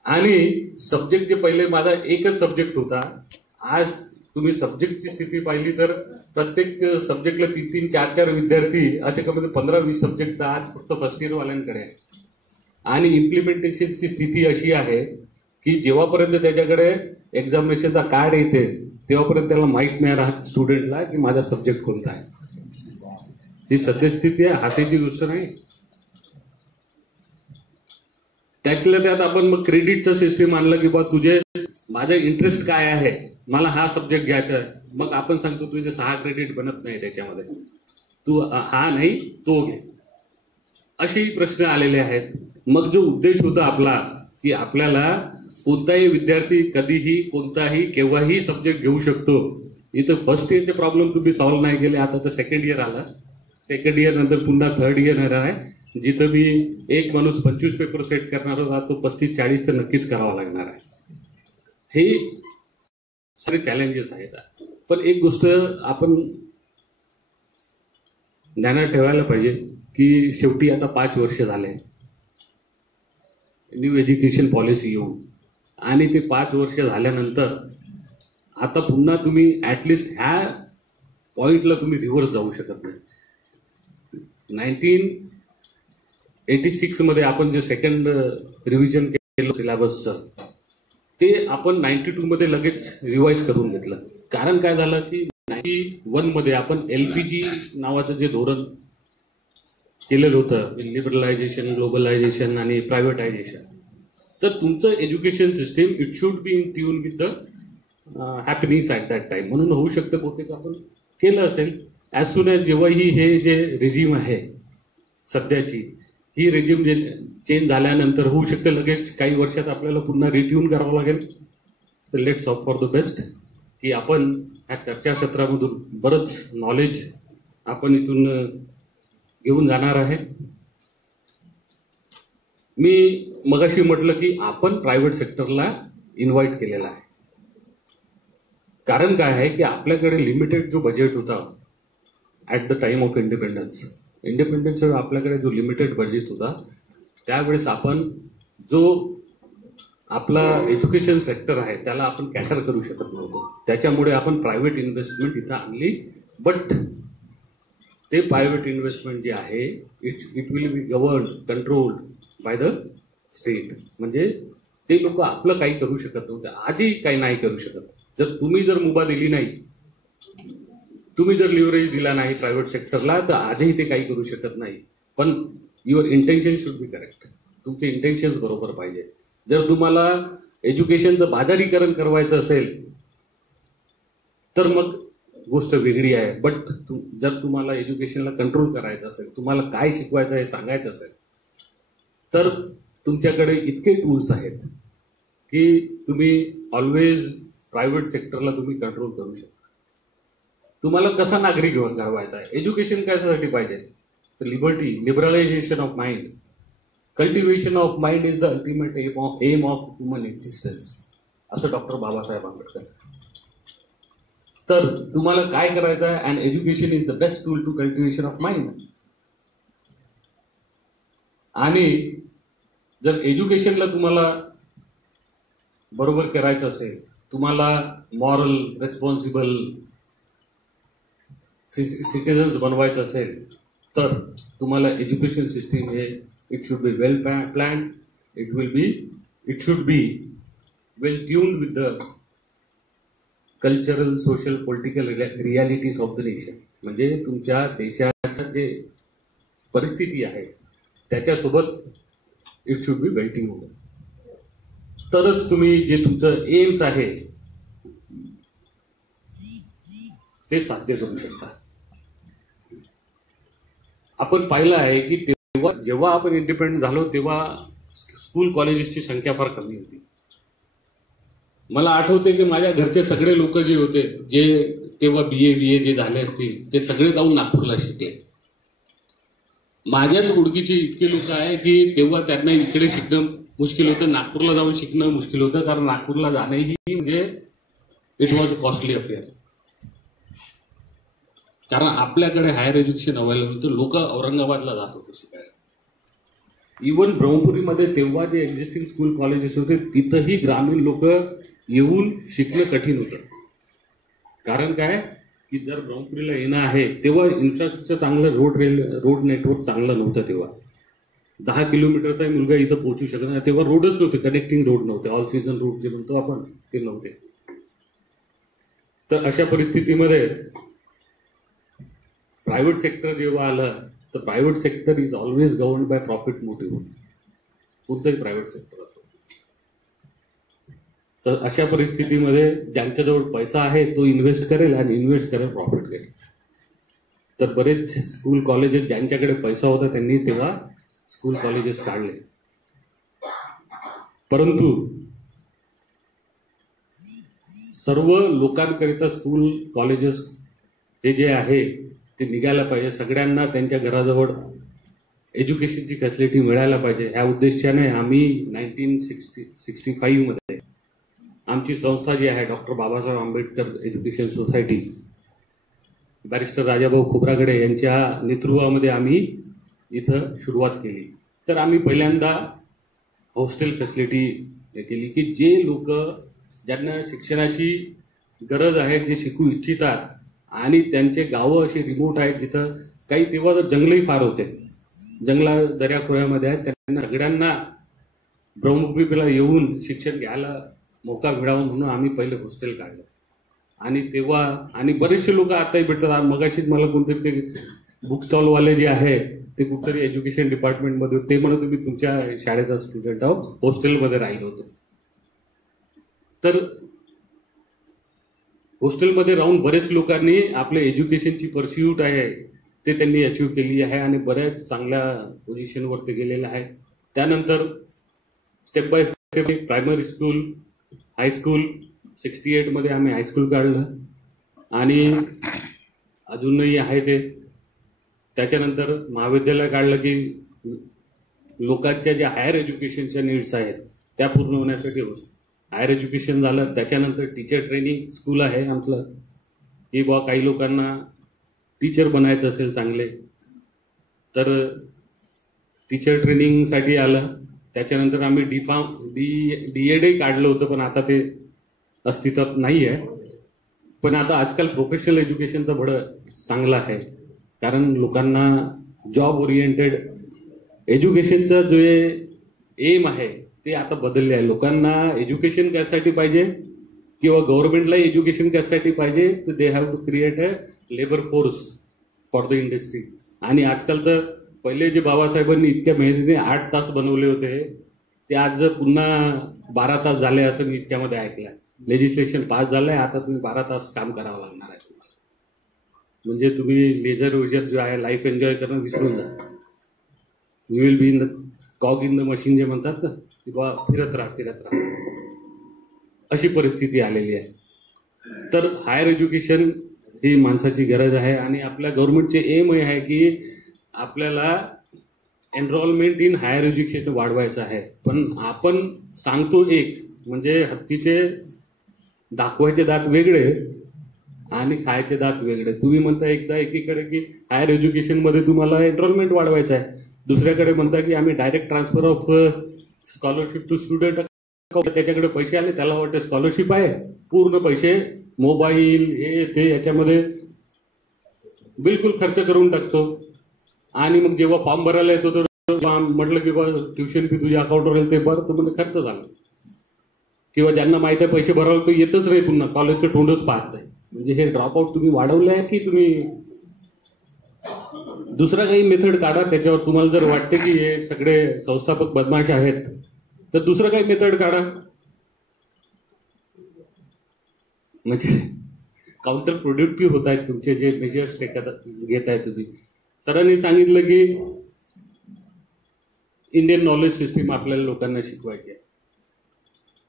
आणि सब्जेक्ट जे पहिले माझा एकच सब्जेक्ट होता, आज तुम्ही सब्जेक्टची स्थिती पाहिली तर प्रत्येक सब्जेक्टला 3-3, 4-4 विद्यार्थी, असे कमी 15-20 सब्जेक्ट आज फक्त फर्स्ट इयरवाल्यांकडे आहे. आणि इम्प्लिमेंटेशनची स्थिती अशी आहे की जेव्हापर्यंत त्याच्याकडे एक्झामिनेशनचा कार्ड येते तेव्हापर्यंत त्याला माहीत नाही राहत स्टुडंटला की माझा सब्जेक्ट कोणता आहे. ही सद्यस्थिती आहे, हाताची गोष्ट नाही. त्यातल्या त्यात आपण मग क्रेडिटचं सिस्टीम आणलं की बा तुझे माझं इंटरेस्ट काय आहे, मला हा सब्जेक्ट घ्यायचा आहे. मग आपण सांगतो तुझे 6 क्रेडिट बनत नाही त्याच्यामध्ये, तू हा नाही तो घे, असे प्रश्न आलेले आहेत. मग जो उद्देश होता आपला की आपल्याला कोणताही विद्यार्थी कधीही कोणताही केव्हाही सब्जेक्ट घेऊ शकतो. इथं फर्स्ट इयरचे प्रॉब्लेम तुम्ही सॉल्व्ह नाही केले, आता तर सेकंड इयर आला. सेकंड इयर नंतर पुन्हा थर्ड इयर येणार आहे, जिथं मी एक माणूस 25 पेपर सेट करणार होता तो 35-40 तर नक्कीच करावा लागणार आहे. हे सगळे चॅलेंजेस आहेत. पण एक गोष्ट आपण ध्यानात ठेवायला पाहिजे की शेवटी आता 5 वर्ष झाले न्यू एज्युकेशन पॉलिसी येऊन, आणि ते 5 वर्ष झाल्यानंतर आता पुन्हा तुम्ही ॲटलिस्ट ह्या पॉईंटला तुम्ही रिव्हर्स जाऊ शकत नाही. 1986 मध्ये आपण जे सेकंड रिव्हिजन केलं सिलेबसचं ते आपण 92 मध्ये लगेच रिवाईज करून घेतलं. कारण काय झालं की 91 मध्ये आपण LPG नावाचं जे धोरण केलेलं होतं, लिबरलायझेशन, ग्लोबलायझेशन आणि प्रायव्हेटायझेशन, तर तुमचं education system it should be in tune with the happenings at that time. म्हणून होऊ शकतं बहुतेक आपण केलं असेल. ॲज सून ॲज जेव्हा हे जे रेजिम आहे सध्याची, ही रेजिम जे चेंज झाल्यानंतर होऊ शकतं लगेच काही वर्षात आपल्याला पुन्हा रिट्यून करावं लागेल. तर let's hope for the best की आपण ह्या चर्चासत्रामधून बरंच नॉलेज आपण इथून घेऊन जाणार आहे. मी मगाशी म्हटलं की आपण प्रायव्हेट सेक्टरला इन्व्हाइट केलेला आहे. कारण काय आहे की आपल्याकडे लिमिटेड जो बजेट होता at the time of independence आपल्याकडे जो लिमिटेड बजेट होता, त्यावेळेस आपण जो आपला एज्युकेशन सेक्टर आहे त्याला आपण कॅटर करू शकत नव्हतो. त्याच्यामुळे आपण प्रायव्हेट इन्व्हेस्टमेंट इथं आणली. बट ते प्रायव्हेट इन्व्हेस्टमेंट जे आहे it will be govern controlled by the state. म्हणजे ते लोक आपलं काही करू शकत नव्हते, आजही काही नाही करू शकत. जर तुम्ही मुभा दिली नाही तुम्ही जर लिव्हरेज दिला नाही प्रायव्हेट सेक्टरला तर आजही ते काही करू शकत नाही. पण your intention should be correct. तुमचे इंटेन्शन बरोबर पाहिजे. जर तुम्हाला एज्युकेशनचं बाजारीकरण करवायचं असेल तर मग गोष्ट वेगळी आहे. बट जर तुम्हाला एज्युकेशनला कंट्रोल करायचं असेल, तुम्हाला काय शिकवायचं हे सांगायचं असेल, तर तुमच्याकडे इतके टूल्स आहेत की तुम्ही ऑलवेज प्रायव्हेट सेक्टरला तुम्ही कंट्रोल करू शकता. तुम्हाला कसा नागरिक घडवायचा आहे, एज्युकेशन कशासाठी पाहिजे, तर liberty, liberalization of mind, cultivation of mind is the ultimate aim of human existence, असं डॉक्टर बाबासाहेब आंबेडकर. तर तुम्हाला काय करायचं आहे, and education is the best tool to cultivation of mind. आणि जर एज्युकेशनला तुम्हाला बरोबर करायचं असेल, तुम्हाला मॉरल रेस्पॉन्सिबल सिटीजन्स बनवायचं असेल, तर तुम्हाला एज्युकेशन सिस्टीम हे it should be well planned, it should be well tuned with the cultural, social, political realities of the nation. म्हणजे तुमच्या देशाच्या जे परिस्थिती आहे त्याच्यासोबत it should be well tuned. तरच तुम्ही जे तुमचं एम्स आहे ते साध्य करू शकता. आपण पाहिलं आहे की जेव्हा आपण इंडिपेंडंट झालो तेव्हा स्कूल कॉलेजेसची संख्या फार कमी होती. मला आठवते की माझ्या घरचे सगळे लोक जे होते, जे तेव्हा BA जे झाले असतील, ते सगळे जाऊन नागपूरला शिकले. माझ्याच ओळखीचे इतके लोक आहे की तेव्हा त्यांना इकडे शिकणं मुश्किल होतं, नागपूरला जाऊन शिकणं मुश्किल होतं, कारण नागपूरला जाणंही म्हणजे it was a costly affair. कारण आपल्याकडे हायर एज्युकेशन अवेलेबल होतं, लोक औरंगाबादला जात होते शिकायला. इव्हन ब्रह्मपुरीमध्ये तेव्हा जे एक्झिस्टिंग स्कूल कॉलेजेस होते तिथंही ग्रामीण लोक येऊन शिकणं कठीण होतं. कारण काय की जर ब्रह्मपुरीला येणं आहे तेव्हा इन्फ्रास्ट्रक्चर चांगलं, रोड नेटवर्क चांगलं नव्हतं. तेव्हा 10 किलोमीटरचा मुलगा इथं पोहोचू शकत नाही. तेव्हा रोडच नव्हते, कनेक्टिंग रोड नव्हते, ऑल सीझन रोड जे म्हणतो आपण ते नव्हते. तर अशा परिस्थितीमध्ये प्रायव्हेट सेक्टर जेव्हा आलं तर private sector is always govern by profit motive. कोणतंही प्रायव्हेट सेक्टर असो. तर अशा परिस्थितीमध्ये ज्यांच्याजवळ पैसा आहे तो इन्व्हेस्ट करेल आणि इन्व्हेस्ट करेल प्रॉफिट करेल. तर बरेच स्कूल कॉलेजेस ज्यांच्याकडे पैसा होता त्यांनी तेव्हा स्कूल कॉलेजेस काढले. परंतु सर्व लोकांकरिता स्कूल कॉलेजेस हे जे आहे ते निघायला पाहिजे. सगळ्यांना त्यांच्या घराजवळ एज्युकेशनची फॅसिलिटी मिळायला पाहिजे. ह्या उद्देशाने आम्ही 1965 मध्ये आमची संस्था जी आहे doctor Babasaheb Ambedkar education society, barrister Rajabhau Khobragade यांच्या नेतृत्वामध्ये आम्ही इथं सुरुवात केली. तर आम्ही पहिल्यांदा हॉस्टेल फॅसिलिटी केली की जे लोक ज्यांना शिक्षणाची गरज आहे, जे शिकू इच्छितात आणि त्यांचे गावं असे रिमोट आहेत जिथं काही तेव्हा जंगलही फार होते, जंगला दऱ्याखोऱ्यामध्ये आहेत, त्यांना सगळ्यांना ब्रह्मपुरीला येऊन शिक्षण घ्यायला मौका मिळावा म्हणून आम्ही पहिले हॉस्टेल काढलं. आणि तेव्हा आणि बरेचसे लोक आताही भेटतात. मगाशीच मला कोणतरी ते बुक स्टॉलवाले जे आहे ते कुठतरी एज्युकेशन डिपार्टमेंटमध्ये ते म्हणत मी तुमच्या शाळेचा स्टुडंट आहोत, हॉस्टेलमध्ये राहिलो होतो. तर हॉस्टेलमध्ये राहून बरेच लोकांनी आपल्या एज्युकेशनची परस्यूट आहे ते त्यांनी अचीव्ह केली आहे आणि बऱ्याच चांगल्या पोझिशनवर ते गेलेलं आहे. त्यानंतर step by step primary school, high school, 68 मध्ये आम्ही हायस्कूल काढलं आणि अजूनही आहे ते. त्याच्यानंतर महाविद्यालय काढलं की लोकांच्या ज्या हायर एज्युकेशनच्या नीड्स आहेत त्या पूर्ण होण्यासाठी हायर एज्युकेशन झालं. त्याच्यानंतर टीचर ट्रेनिंग स्कूल आहे आमचं की बा काही लोकांना टीचर बनायचं असेल चांगले तर टीचर ट्रेनिंगसाठी आलं. त्याच्यानंतर आम्ही DED काढलं होतं पण आता ते अस्तित्वात नाही आहे. पण आता आजकाल प्रोफेशनल एज्युकेशनचं बडं चांगलं आहे कारण लोकांना जॉब ओरिएंटेड एज्युकेशनचं जे एम आहे ते आता बदलले आहे. लोकांना एज्युकेशन कशासाठी पाहिजे किंवा गव्हर्नमेंटला एज्युकेशन कशासाठी पाहिजे तर they have to create a labour force for the industry. आणि आजकाल तर पहिले जे बाबासाहेबांनी इतक्या मेहनतीने 8 तास बनवले होते ते आज पुन्हा 12 तास झाले असं मी इतक्यामध्ये ऐकलं. लेजिस्लेशन पास झालंय, आता तुम्ही 12 तास काम करावं लागणार आहे तुम्हाला. म्हणजे तुम्ही लेजर वेजर जो आहे लाईफ एन्जॉय करणं विसरून जा. You will be in the कॉग in the machine जे म्हणतात ना, की बा फिरत राहा. अशी परिस्थिती आलेली आहे. तर हायर एज्युकेशन ही माणसाची गरज आहे आणि आपल्या गव्हर्नमेंटचे एम आहे की आपल्याला एनरोलमेंट इन हायर एज्युकेशन वाढवायचं आहे. पण आपण सांगतो एक, म्हणजे हत्तीचे दाखवायचे दात वेगळे आणि खायचे दात वेगळे. तुम्ही म्हणता एकदा एकीकडे की हायर एज्युकेशनमध्ये तुम्हाला एनरोलमेंट वाढवायचं आहे, दुसऱ्याकडे म्हणता की आम्ही direct transfer of scholarship to student, त्याच्याकडे पैसे आले त्याला वाटतं स्कॉलरशिप आहे, पूर्ण पैसे मोबाईल हे ते याच्यामध्ये बिलकुल खर्च करून टाकतो. आणि मग जेव्हा फॉर्म भरायला येतो तर म्हटलं की बा ट्युशन फी तुझ्या अकाउंटवर येईल ते भर, तर म्हणजे खर्च झाला. किंवा ज्यांना माहिती आहे पैसे भरावं तो येतच नाही, पुन्हा कॉलेजचं तोंडच पाहत नाही. म्हणजे हे ड्रॉपआउट तुम्ही वाढवले आहे की तुम्ही दुसरा काही मेथड काढा त्याच्यावर. तुम्हाला जर वाटते की हे सगळे संस्थापक बदमाश आहेत तर दुसरं काही मेथड काढा. म्हणजे काउंटर प्रोडक्टिव्ह होत आहेत तुमचे जे मेजर्स घेत आहे तुम्ही. सरांनी सांगितलं की इंडियन नॉलेज सिस्टीम आपल्याला लोकांना शिकवायची आहे.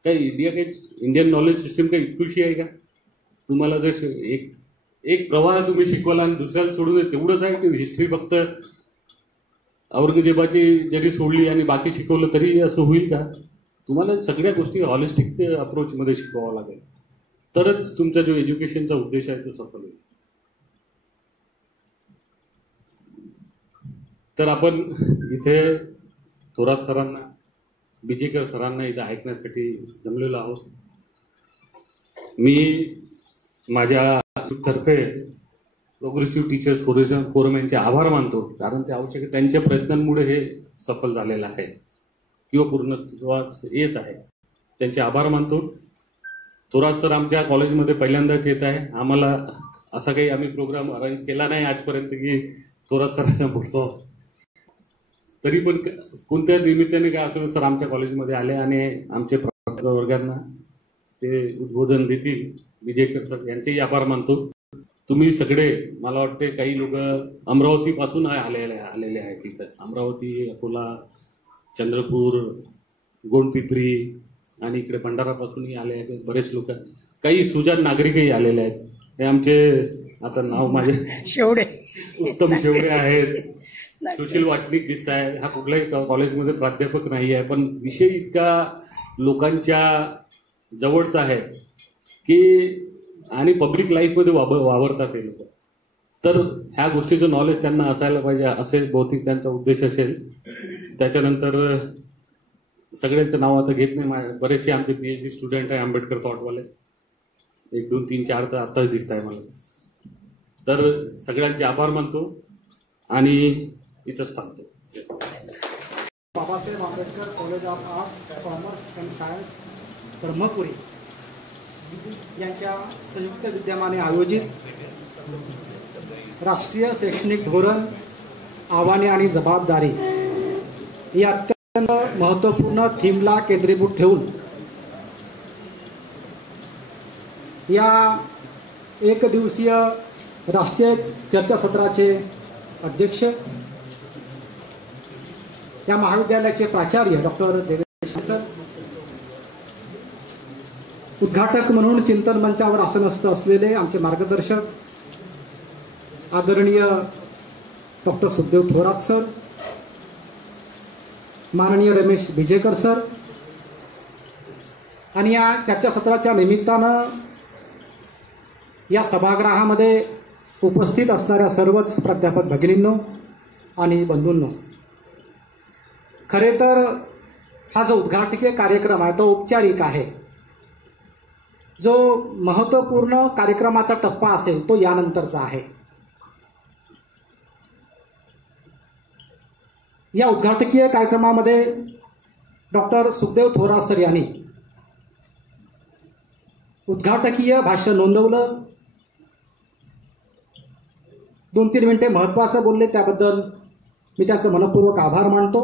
काय इंडियन नॉलेज सिस्टीम काही इतकुशी आहे का? तुम्हाला जर एक प्रवाह तुम्ही शिकवला आणि दुसऱ्याला सोडून तेवढंच आहे की हिस्ट्री फक्त औरंगजेबाची जरी सोडली आणि बाकी शिकवलं तरी असं होईल का? तुम्हाला सगळ्या गोष्टी हॉलिस्टिक अप्रोचमध्ये शिकवावं लागेल, तरच तुमचा जो एज्युकेशनचा उद्देश आहे तो सफल होईल. तर आपण इथे थोरात सरांना, बिजेकर सरांना इथे ऐकण्यासाठी जमलेलो आहोत. मी माझ्या तर्फे प्रोग्रेसिव्ह टीचर्स फोरम यांचे आभार मानतो, कारण ते आवश्यक त्यांच्या प्रयत्नांमुळे हे सफल झालेलं आहे किंवा पूर्णत्वास येत आहे. त्यांचे आभार मानतो. थोरात सर आमच्या कॉलेजमध्ये पहिल्यांदाच येत आहे. आम्हाला असा काही आम्ही प्रोग्राम अरेंज केला नाही आजपर्यंत की थोरात सरांना बोलतो. तरी पण कोणत्या निमित्ताने काय असं सर आमच्या कॉलेजमध्ये आले आणि आमचे वर्गांना ते उद्बोधन देतील. विजयकर सर यांचेही आभार मानतो. तुम्ही सगळे मला वाटते काही लोक अमरावतीपासून आलेले आहेत तिथं. अमरावती, अकोला, चंद्रपूर, गोंडपिपरी आणि इकडे भंडारापासूनही आले आहेत बरेच लोक. काही सुजाण नागरिकही आलेले आहेत. हे आमचे आता नाव माझे शेवडे, उत्तम शेवडे आहेत, सुशील वाचनिक दिसत आहे. हा कुठल्याही कॉलेजमध्ये प्राध्यापक नाही आहे, पण विषय इतका लोकांच्या जवळचा आहे की आणि पब्लिक लाईफमध्ये वावरतात हे लोक. तर ह्या गोष्टीचं नॉलेज त्यांना असायला पाहिजे असे बहुतेक त्यांचा उद्देश असेल. त्याच्यानंतर सगळ्यांचं नाव आता घेत नाही. बरेचसे आमचे PhD स्टुडंट आहे आंबेडकर थॉटवाले, 1 2 3 4 तर आत्ताच दिसत आहे मला. तर सगळ्यांचे आभार मानतो आणि इथंच थांबतो. Babasaheb Ambedkar college of arts, commerce and science Brahmapuri यांच्या संयुक्त विद्यमाने आयोजित राष्ट्रीय शैक्षणिक धोरण, आव्हाने आणि जबाबदारी या अत्यंत महत्त्वपूर्ण थीमला केंद्रीभूत ठेवून या एक दिवसीय राष्ट्रीय चर्चासत्राचे अध्यक्ष, या महाविद्यालयाचे प्राचार्य डॉक्टर देवेश सर, उद्घाटक म्हणून चिंतन मंचावर आसनस्थ असलेले आमचे मार्गदर्शक आदरणीय डॉक्टर सुखदेव थोरात सर, माननीय रमेश बिजेकर सर, आणि या चर्चासत्राच्या निमित्तानं या सभागृहामध्ये उपस्थित असणाऱ्या सर्वच प्राध्यापक भगिनींनो आणि बंधूंनो, खरे तर हा जो उद्घाटकीय कार्यक्रम आहे तो औपचारिक आहे. जो महत्त्वपूर्ण कार्यक्रमाचा टप्पा असेल तो यानंतरचा आहे. या उद्घाटकीय कार्यक्रमामध्ये डॉक्टर सुखदेव थोरात सर यांनी उद्घाटकीय भाष्य नोंदवलं 2-3 मिनिटे महत्त्वाचं बोलले, त्याबद्दल मी त्याचं मनपूर्वक आभार मानतो.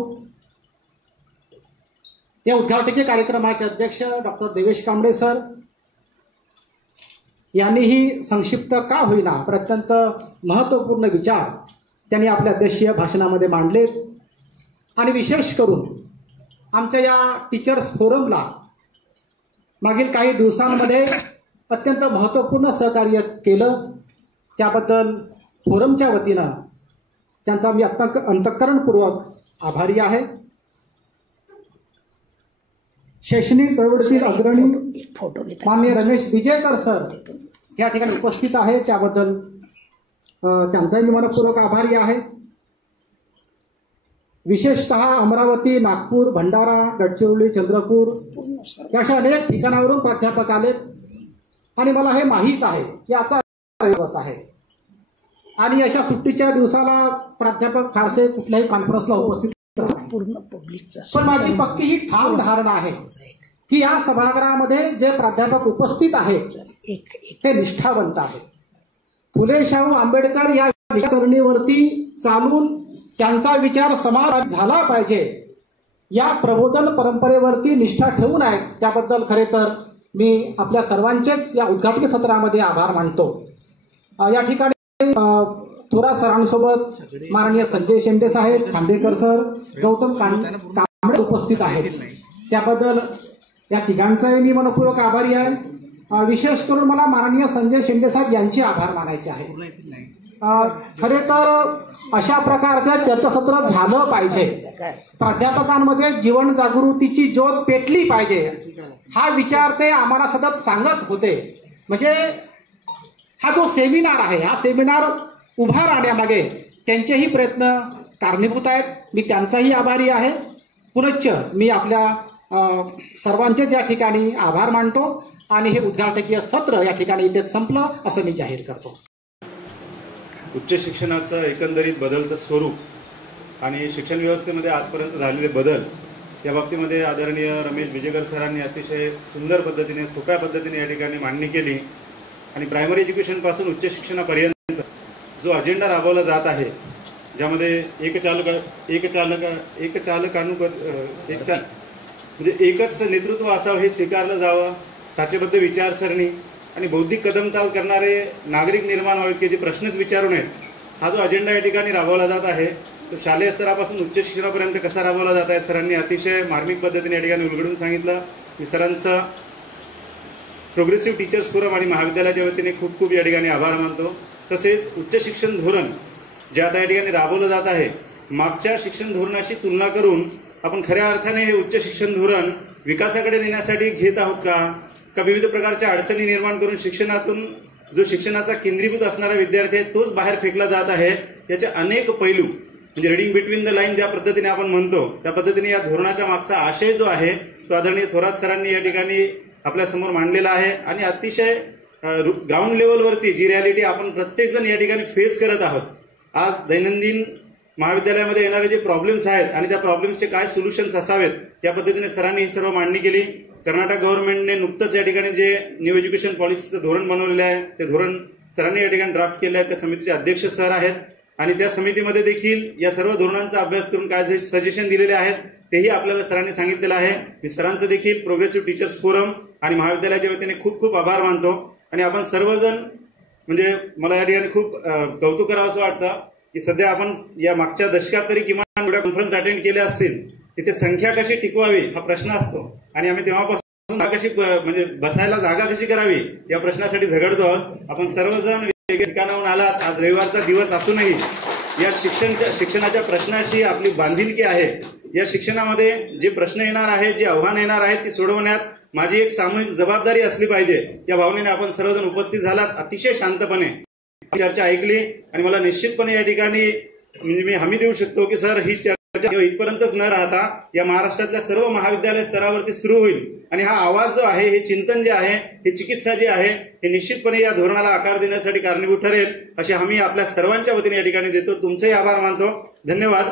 या उद्घाटकीय कार्यक्रमाचे अध्यक्ष डॉक्टर देवेश कांबळे सर यांनीही संक्षिप्त का होईना पण अत्यंत महत्त्वपूर्ण विचार त्यांनी आपल्या अध्यक्षीय भाषणामध्ये मांडलेत. आणि विशेष करून आमच्या या टीचर्स फोरमला मागील काही दिवसांमध्ये अत्यंत महत्त्वपूर्ण सहकार्य केलं, त्याबद्दल फोरमच्या वतीनं त्यांचा मी अंतःकरणपूर्वक आभारी आहे. शैक्षणिक चळवळीतील अग्रणी माननीय रमेश विजयकर सर या ठिकाणी उपस्थित आहे, त्याबद्दल त्यांचाही मी मनपूर्वक आभारी आहे. विशेषतः अमरावती, नागपूर, भंडारा, गडचिरोली, चंद्रपूर अशा अनेक ठिकाणावरून प्राध्यापक आलेत आणि मला हे माहीत आहे की आजचा दिवस आहे आणि अशा सुट्टीच्या दिवसाला प्राध्यापक फारसे कुठल्याही कॉन्फरन्सला उपस्थित पण माझी पक्की ही ठाम धारणा आहे की या सभागृहामध्ये जे प्राध्यापक उपस्थित आहेत ते निष्ठावंत आहेत. फुले शाहू आंबेडकर या विचारसरणीवरती चालून त्यांचा विचार समाज झाला पाहिजे या प्रबोधन परंपरेवरती निष्ठा ठेवून आहेत, त्याबद्दल खरे तर मी आपल्या सर्वांचेच या उद्घाटन सत्रामध्ये आभार मानतो. या ठिकाणी थोरा सरांसोबत माननीय संजय शेंडे साहेब, खांडेकर सर, गौतम कांबळे उपस्थित आहेत, त्याबद्दल या तिघांचाही मी मनपूर्वक आभारी आहे. विशेष करून मला माननीय संजय शेंडे साहेब यांचे आभार मानायचे आहे. खरे तर अशा प्रकारचं चर्चासत्र झालं पाहिजे, प्राध्यापकांमध्ये जीवन जागृतीची ज्योत पेटली पाहिजे हा विचार ते आम्हाला सतत सांगत होते. म्हणजे हा जो सेमिनार आहे, हा सेमिनार उभा राहण्यामागे त्यांचेही प्रयत्न कारणीभूत आहेत. मी त्यांचाही आभारी आहे. पुनश्च मी आपल्या सर्वांचेच या ठिकाणी आभार मानतो आणि हे उद्घाटकीय सत्र या ठिकाणी इथेच संपलं असं मी जाहीर करतो. उच्च शिक्षणाचं एकंदरीत बदलतं स्वरूप आणि शिक्षण व्यवस्थेमध्ये आजपर्यंत झालेले बदल या बाबतीमध्ये आदरणीय रमेश विजयकर सरांनी अतिशय सुंदर पद्धतीने, सोप्या पद्धतीने या ठिकाणी मांडणी केली. आणि प्रायमरी एज्युकेशनपासून उच्च शिक्षणापर्यंत जो अजेंडा राबवला जात आहे, ज्यामध्ये म्हणजे एकच नेतृत्व असावं हे स्वीकारलं जावं, साचेबद्ध विचारसरणी आणि बौद्धिक कदमताल करणारे नागरिक निर्माण व्हावेत की जे प्रश्नच विचारू नयेत, हा जो अजेंडा या ठिकाणी राबवला जात आहे तो शालेय स्तरापासून उच्च शिक्षणापर्यंत कसा राबवला जात आहे सरांनी अतिशय मार्मिक पद्धतीने या ठिकाणी उलगडून सांगितलं. मी सरांचा प्रोग्रेसिव्ह टीचर्स फोरम आणि महाविद्यालयाच्या वतीने खूप खूप या ठिकाणी आभार मानतो. तसेच उच्च शिक्षण धोरण जे आता या ठिकाणी राबवलं जात आहे, मागच्या शिक्षण धोरणाशी तुलना करून आपण खऱ्या अर्थाने हे उच्च शिक्षण धोरण विकासाकडे नेण्यासाठी घेत आहोत का विविध प्रकारच्या अडचणी निर्माण करून शिक्षणातून जो शिक्षणाचा केंद्रीभूत असणारा विद्यार्थी आहे तोच बाहेर फेकला जात आहे. याचे अनेक पैलू म्हणजे रिडिंग बिटवीन द लाईन ज्या पद्धतीने आपण म्हणतो त्या पद्धतीने या धोरणाच्या मागचा आशय जो आहे तो आदरणीय थोरात सरांनी या ठिकाणी आपल्या समोर मांडलेला आहे. आणि अतिशय ग्राउंड लेवलवरती जी रियालिटी आपण प्रत्येकजण या ठिकाणी फेस करत आहोत, आज दैनंदिन महाविद्यालयामध्ये येणारे जे प्रॉब्लेम्स आहेत आणि त्या प्रॉब्लेम्सचे काय सोल्युशन्स असावेत या पद्धतीने सरांनी ही सर्व मांडणी केली. कर्नाटक गव्हर्नमेंटने नुकतंच या ठिकाणी जे न्यू एज्युकेशन पॉलिसीचं धोरण बनवलेलं आहे ते धोरण सरांनी या ठिकाणी ड्राफ्ट केलं आहे. त्या समितीचे अध्यक्ष सर आहेत आणि त्या समितीमध्ये देखील या सर्व धोरणांचा अभ्यास करून काय सजेशन दिलेले आहेत तेही आपल्याला सरांनी सांगितलेलं आहे. मी सरांचं देखील प्रोग्रेसिव्ह टीचर्स फोरम आणि महाविद्यालयाच्या वतीने खूप खूप आभार मानतो. आणि आपण सर्वजण म्हणजे मला या ठिकाणी खूप कौतुक करावं असं वाटतं की सध्या आपण या मागच्या दशकात तरी किमान एवढ्या कॉन्फरन्स अटेंड केल्या असतील, तिथे संख्या कशी टिकवावी हा प्रश्न असतो आणि आम्ही तेव्हापासून कशी म्हणजे बसायला जागा कशी करावी या प्रश्नासाठी झगडतो आहोत. आपण सर्वजण वेगवेगळ्या ठिकाणाहून आलात, आज रविवारचा दिवस असूनही या शिक्षणाच्या प्रश्नाशी आपली बांधिलकी आहे. या शिक्षणामध्ये जे प्रश्न येणार आहेत, जे आव्हान येणार आहेत ती सोडवण्यात माझी एक सामूहिक जबाबदारी असली पाहिजे या भावनेने आपण सर्वजण उपस्थित झालात. अतिशय शांतपणे चर्चा ऐकली आणि मला निश्चितपणे या ठिकाणी म्हणजे मी हमी देऊ शकतो की सर ही चर्चा इथपर्यंतच न राहता या महाराष्ट्रातल्या सर्व महाविद्यालय स्तरावरती सुरू होईल आणि हा आवाज जो आहे, हे चिंतन जे आहे, हे चिकित्सा जी आहे हे निश्चितपणे या धोरणाला आकार देण्यासाठी कारणीभूत ठरेल अशी हमी आपल्या सर्वांच्या वतीने या ठिकाणी देतो. तुमचेही आभार मानतो. धन्यवाद.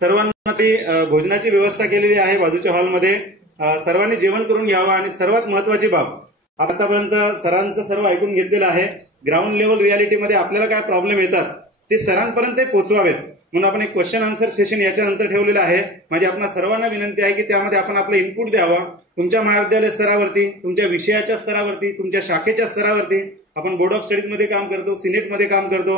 सर्वांना भोजनाची व्यवस्था केलेली आहे बाजूच्या हॉलमध्ये, सर्वांनी जेवण करून घ्यावं. आणि सर्वात महत्वाची बाब, आतापर्यंत सरांचं सर्व ऐकून घेतलेलं आहे. ग्राउंड लेवल रियालिटीमध्ये आपल्याला काय प्रॉब्लेम येतात ते सरांपर्यंत पोहोचवावेत म्हणून आपण एक क्वेश्चन आन्सर सेशन याच्यानंतर ठेवलेलं आहे. माझी आपणा सर्वांना विनंती आहे की त्यामध्ये आपण आपलं इनपुट द्यावं. तुमच्या महाविद्यालय स्तरावरती, तुमच्या विषयाच्या स्तरावरती, तुमच्या शाखेच्या स्तरावरती आपण बोर्ड ऑफ स्टडीजमध्ये काम करतो, सिनेटमध्ये काम करतो,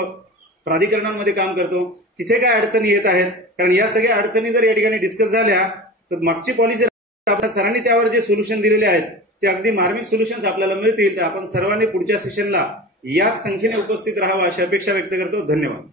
प्राधिकरणांमध्ये काम करतो, तिथे काय अडचणी येत आहेत. कारण या सगळ्या अडचणी जर या ठिकाणी डिस्कस झाल्या तर मागची पॉलिसी सरांनी त्यावर जे सोल्युशन दिलेले आहेत ते अगदी मार्मिक सोल्युशन्स आपल्याला मिळतील. तर आपण सर्वांनी पुढच्या सेशनला याच संख्येने उपस्थित राहावं अशी अपेक्षा व्यक्त करतो. धन्यवाद.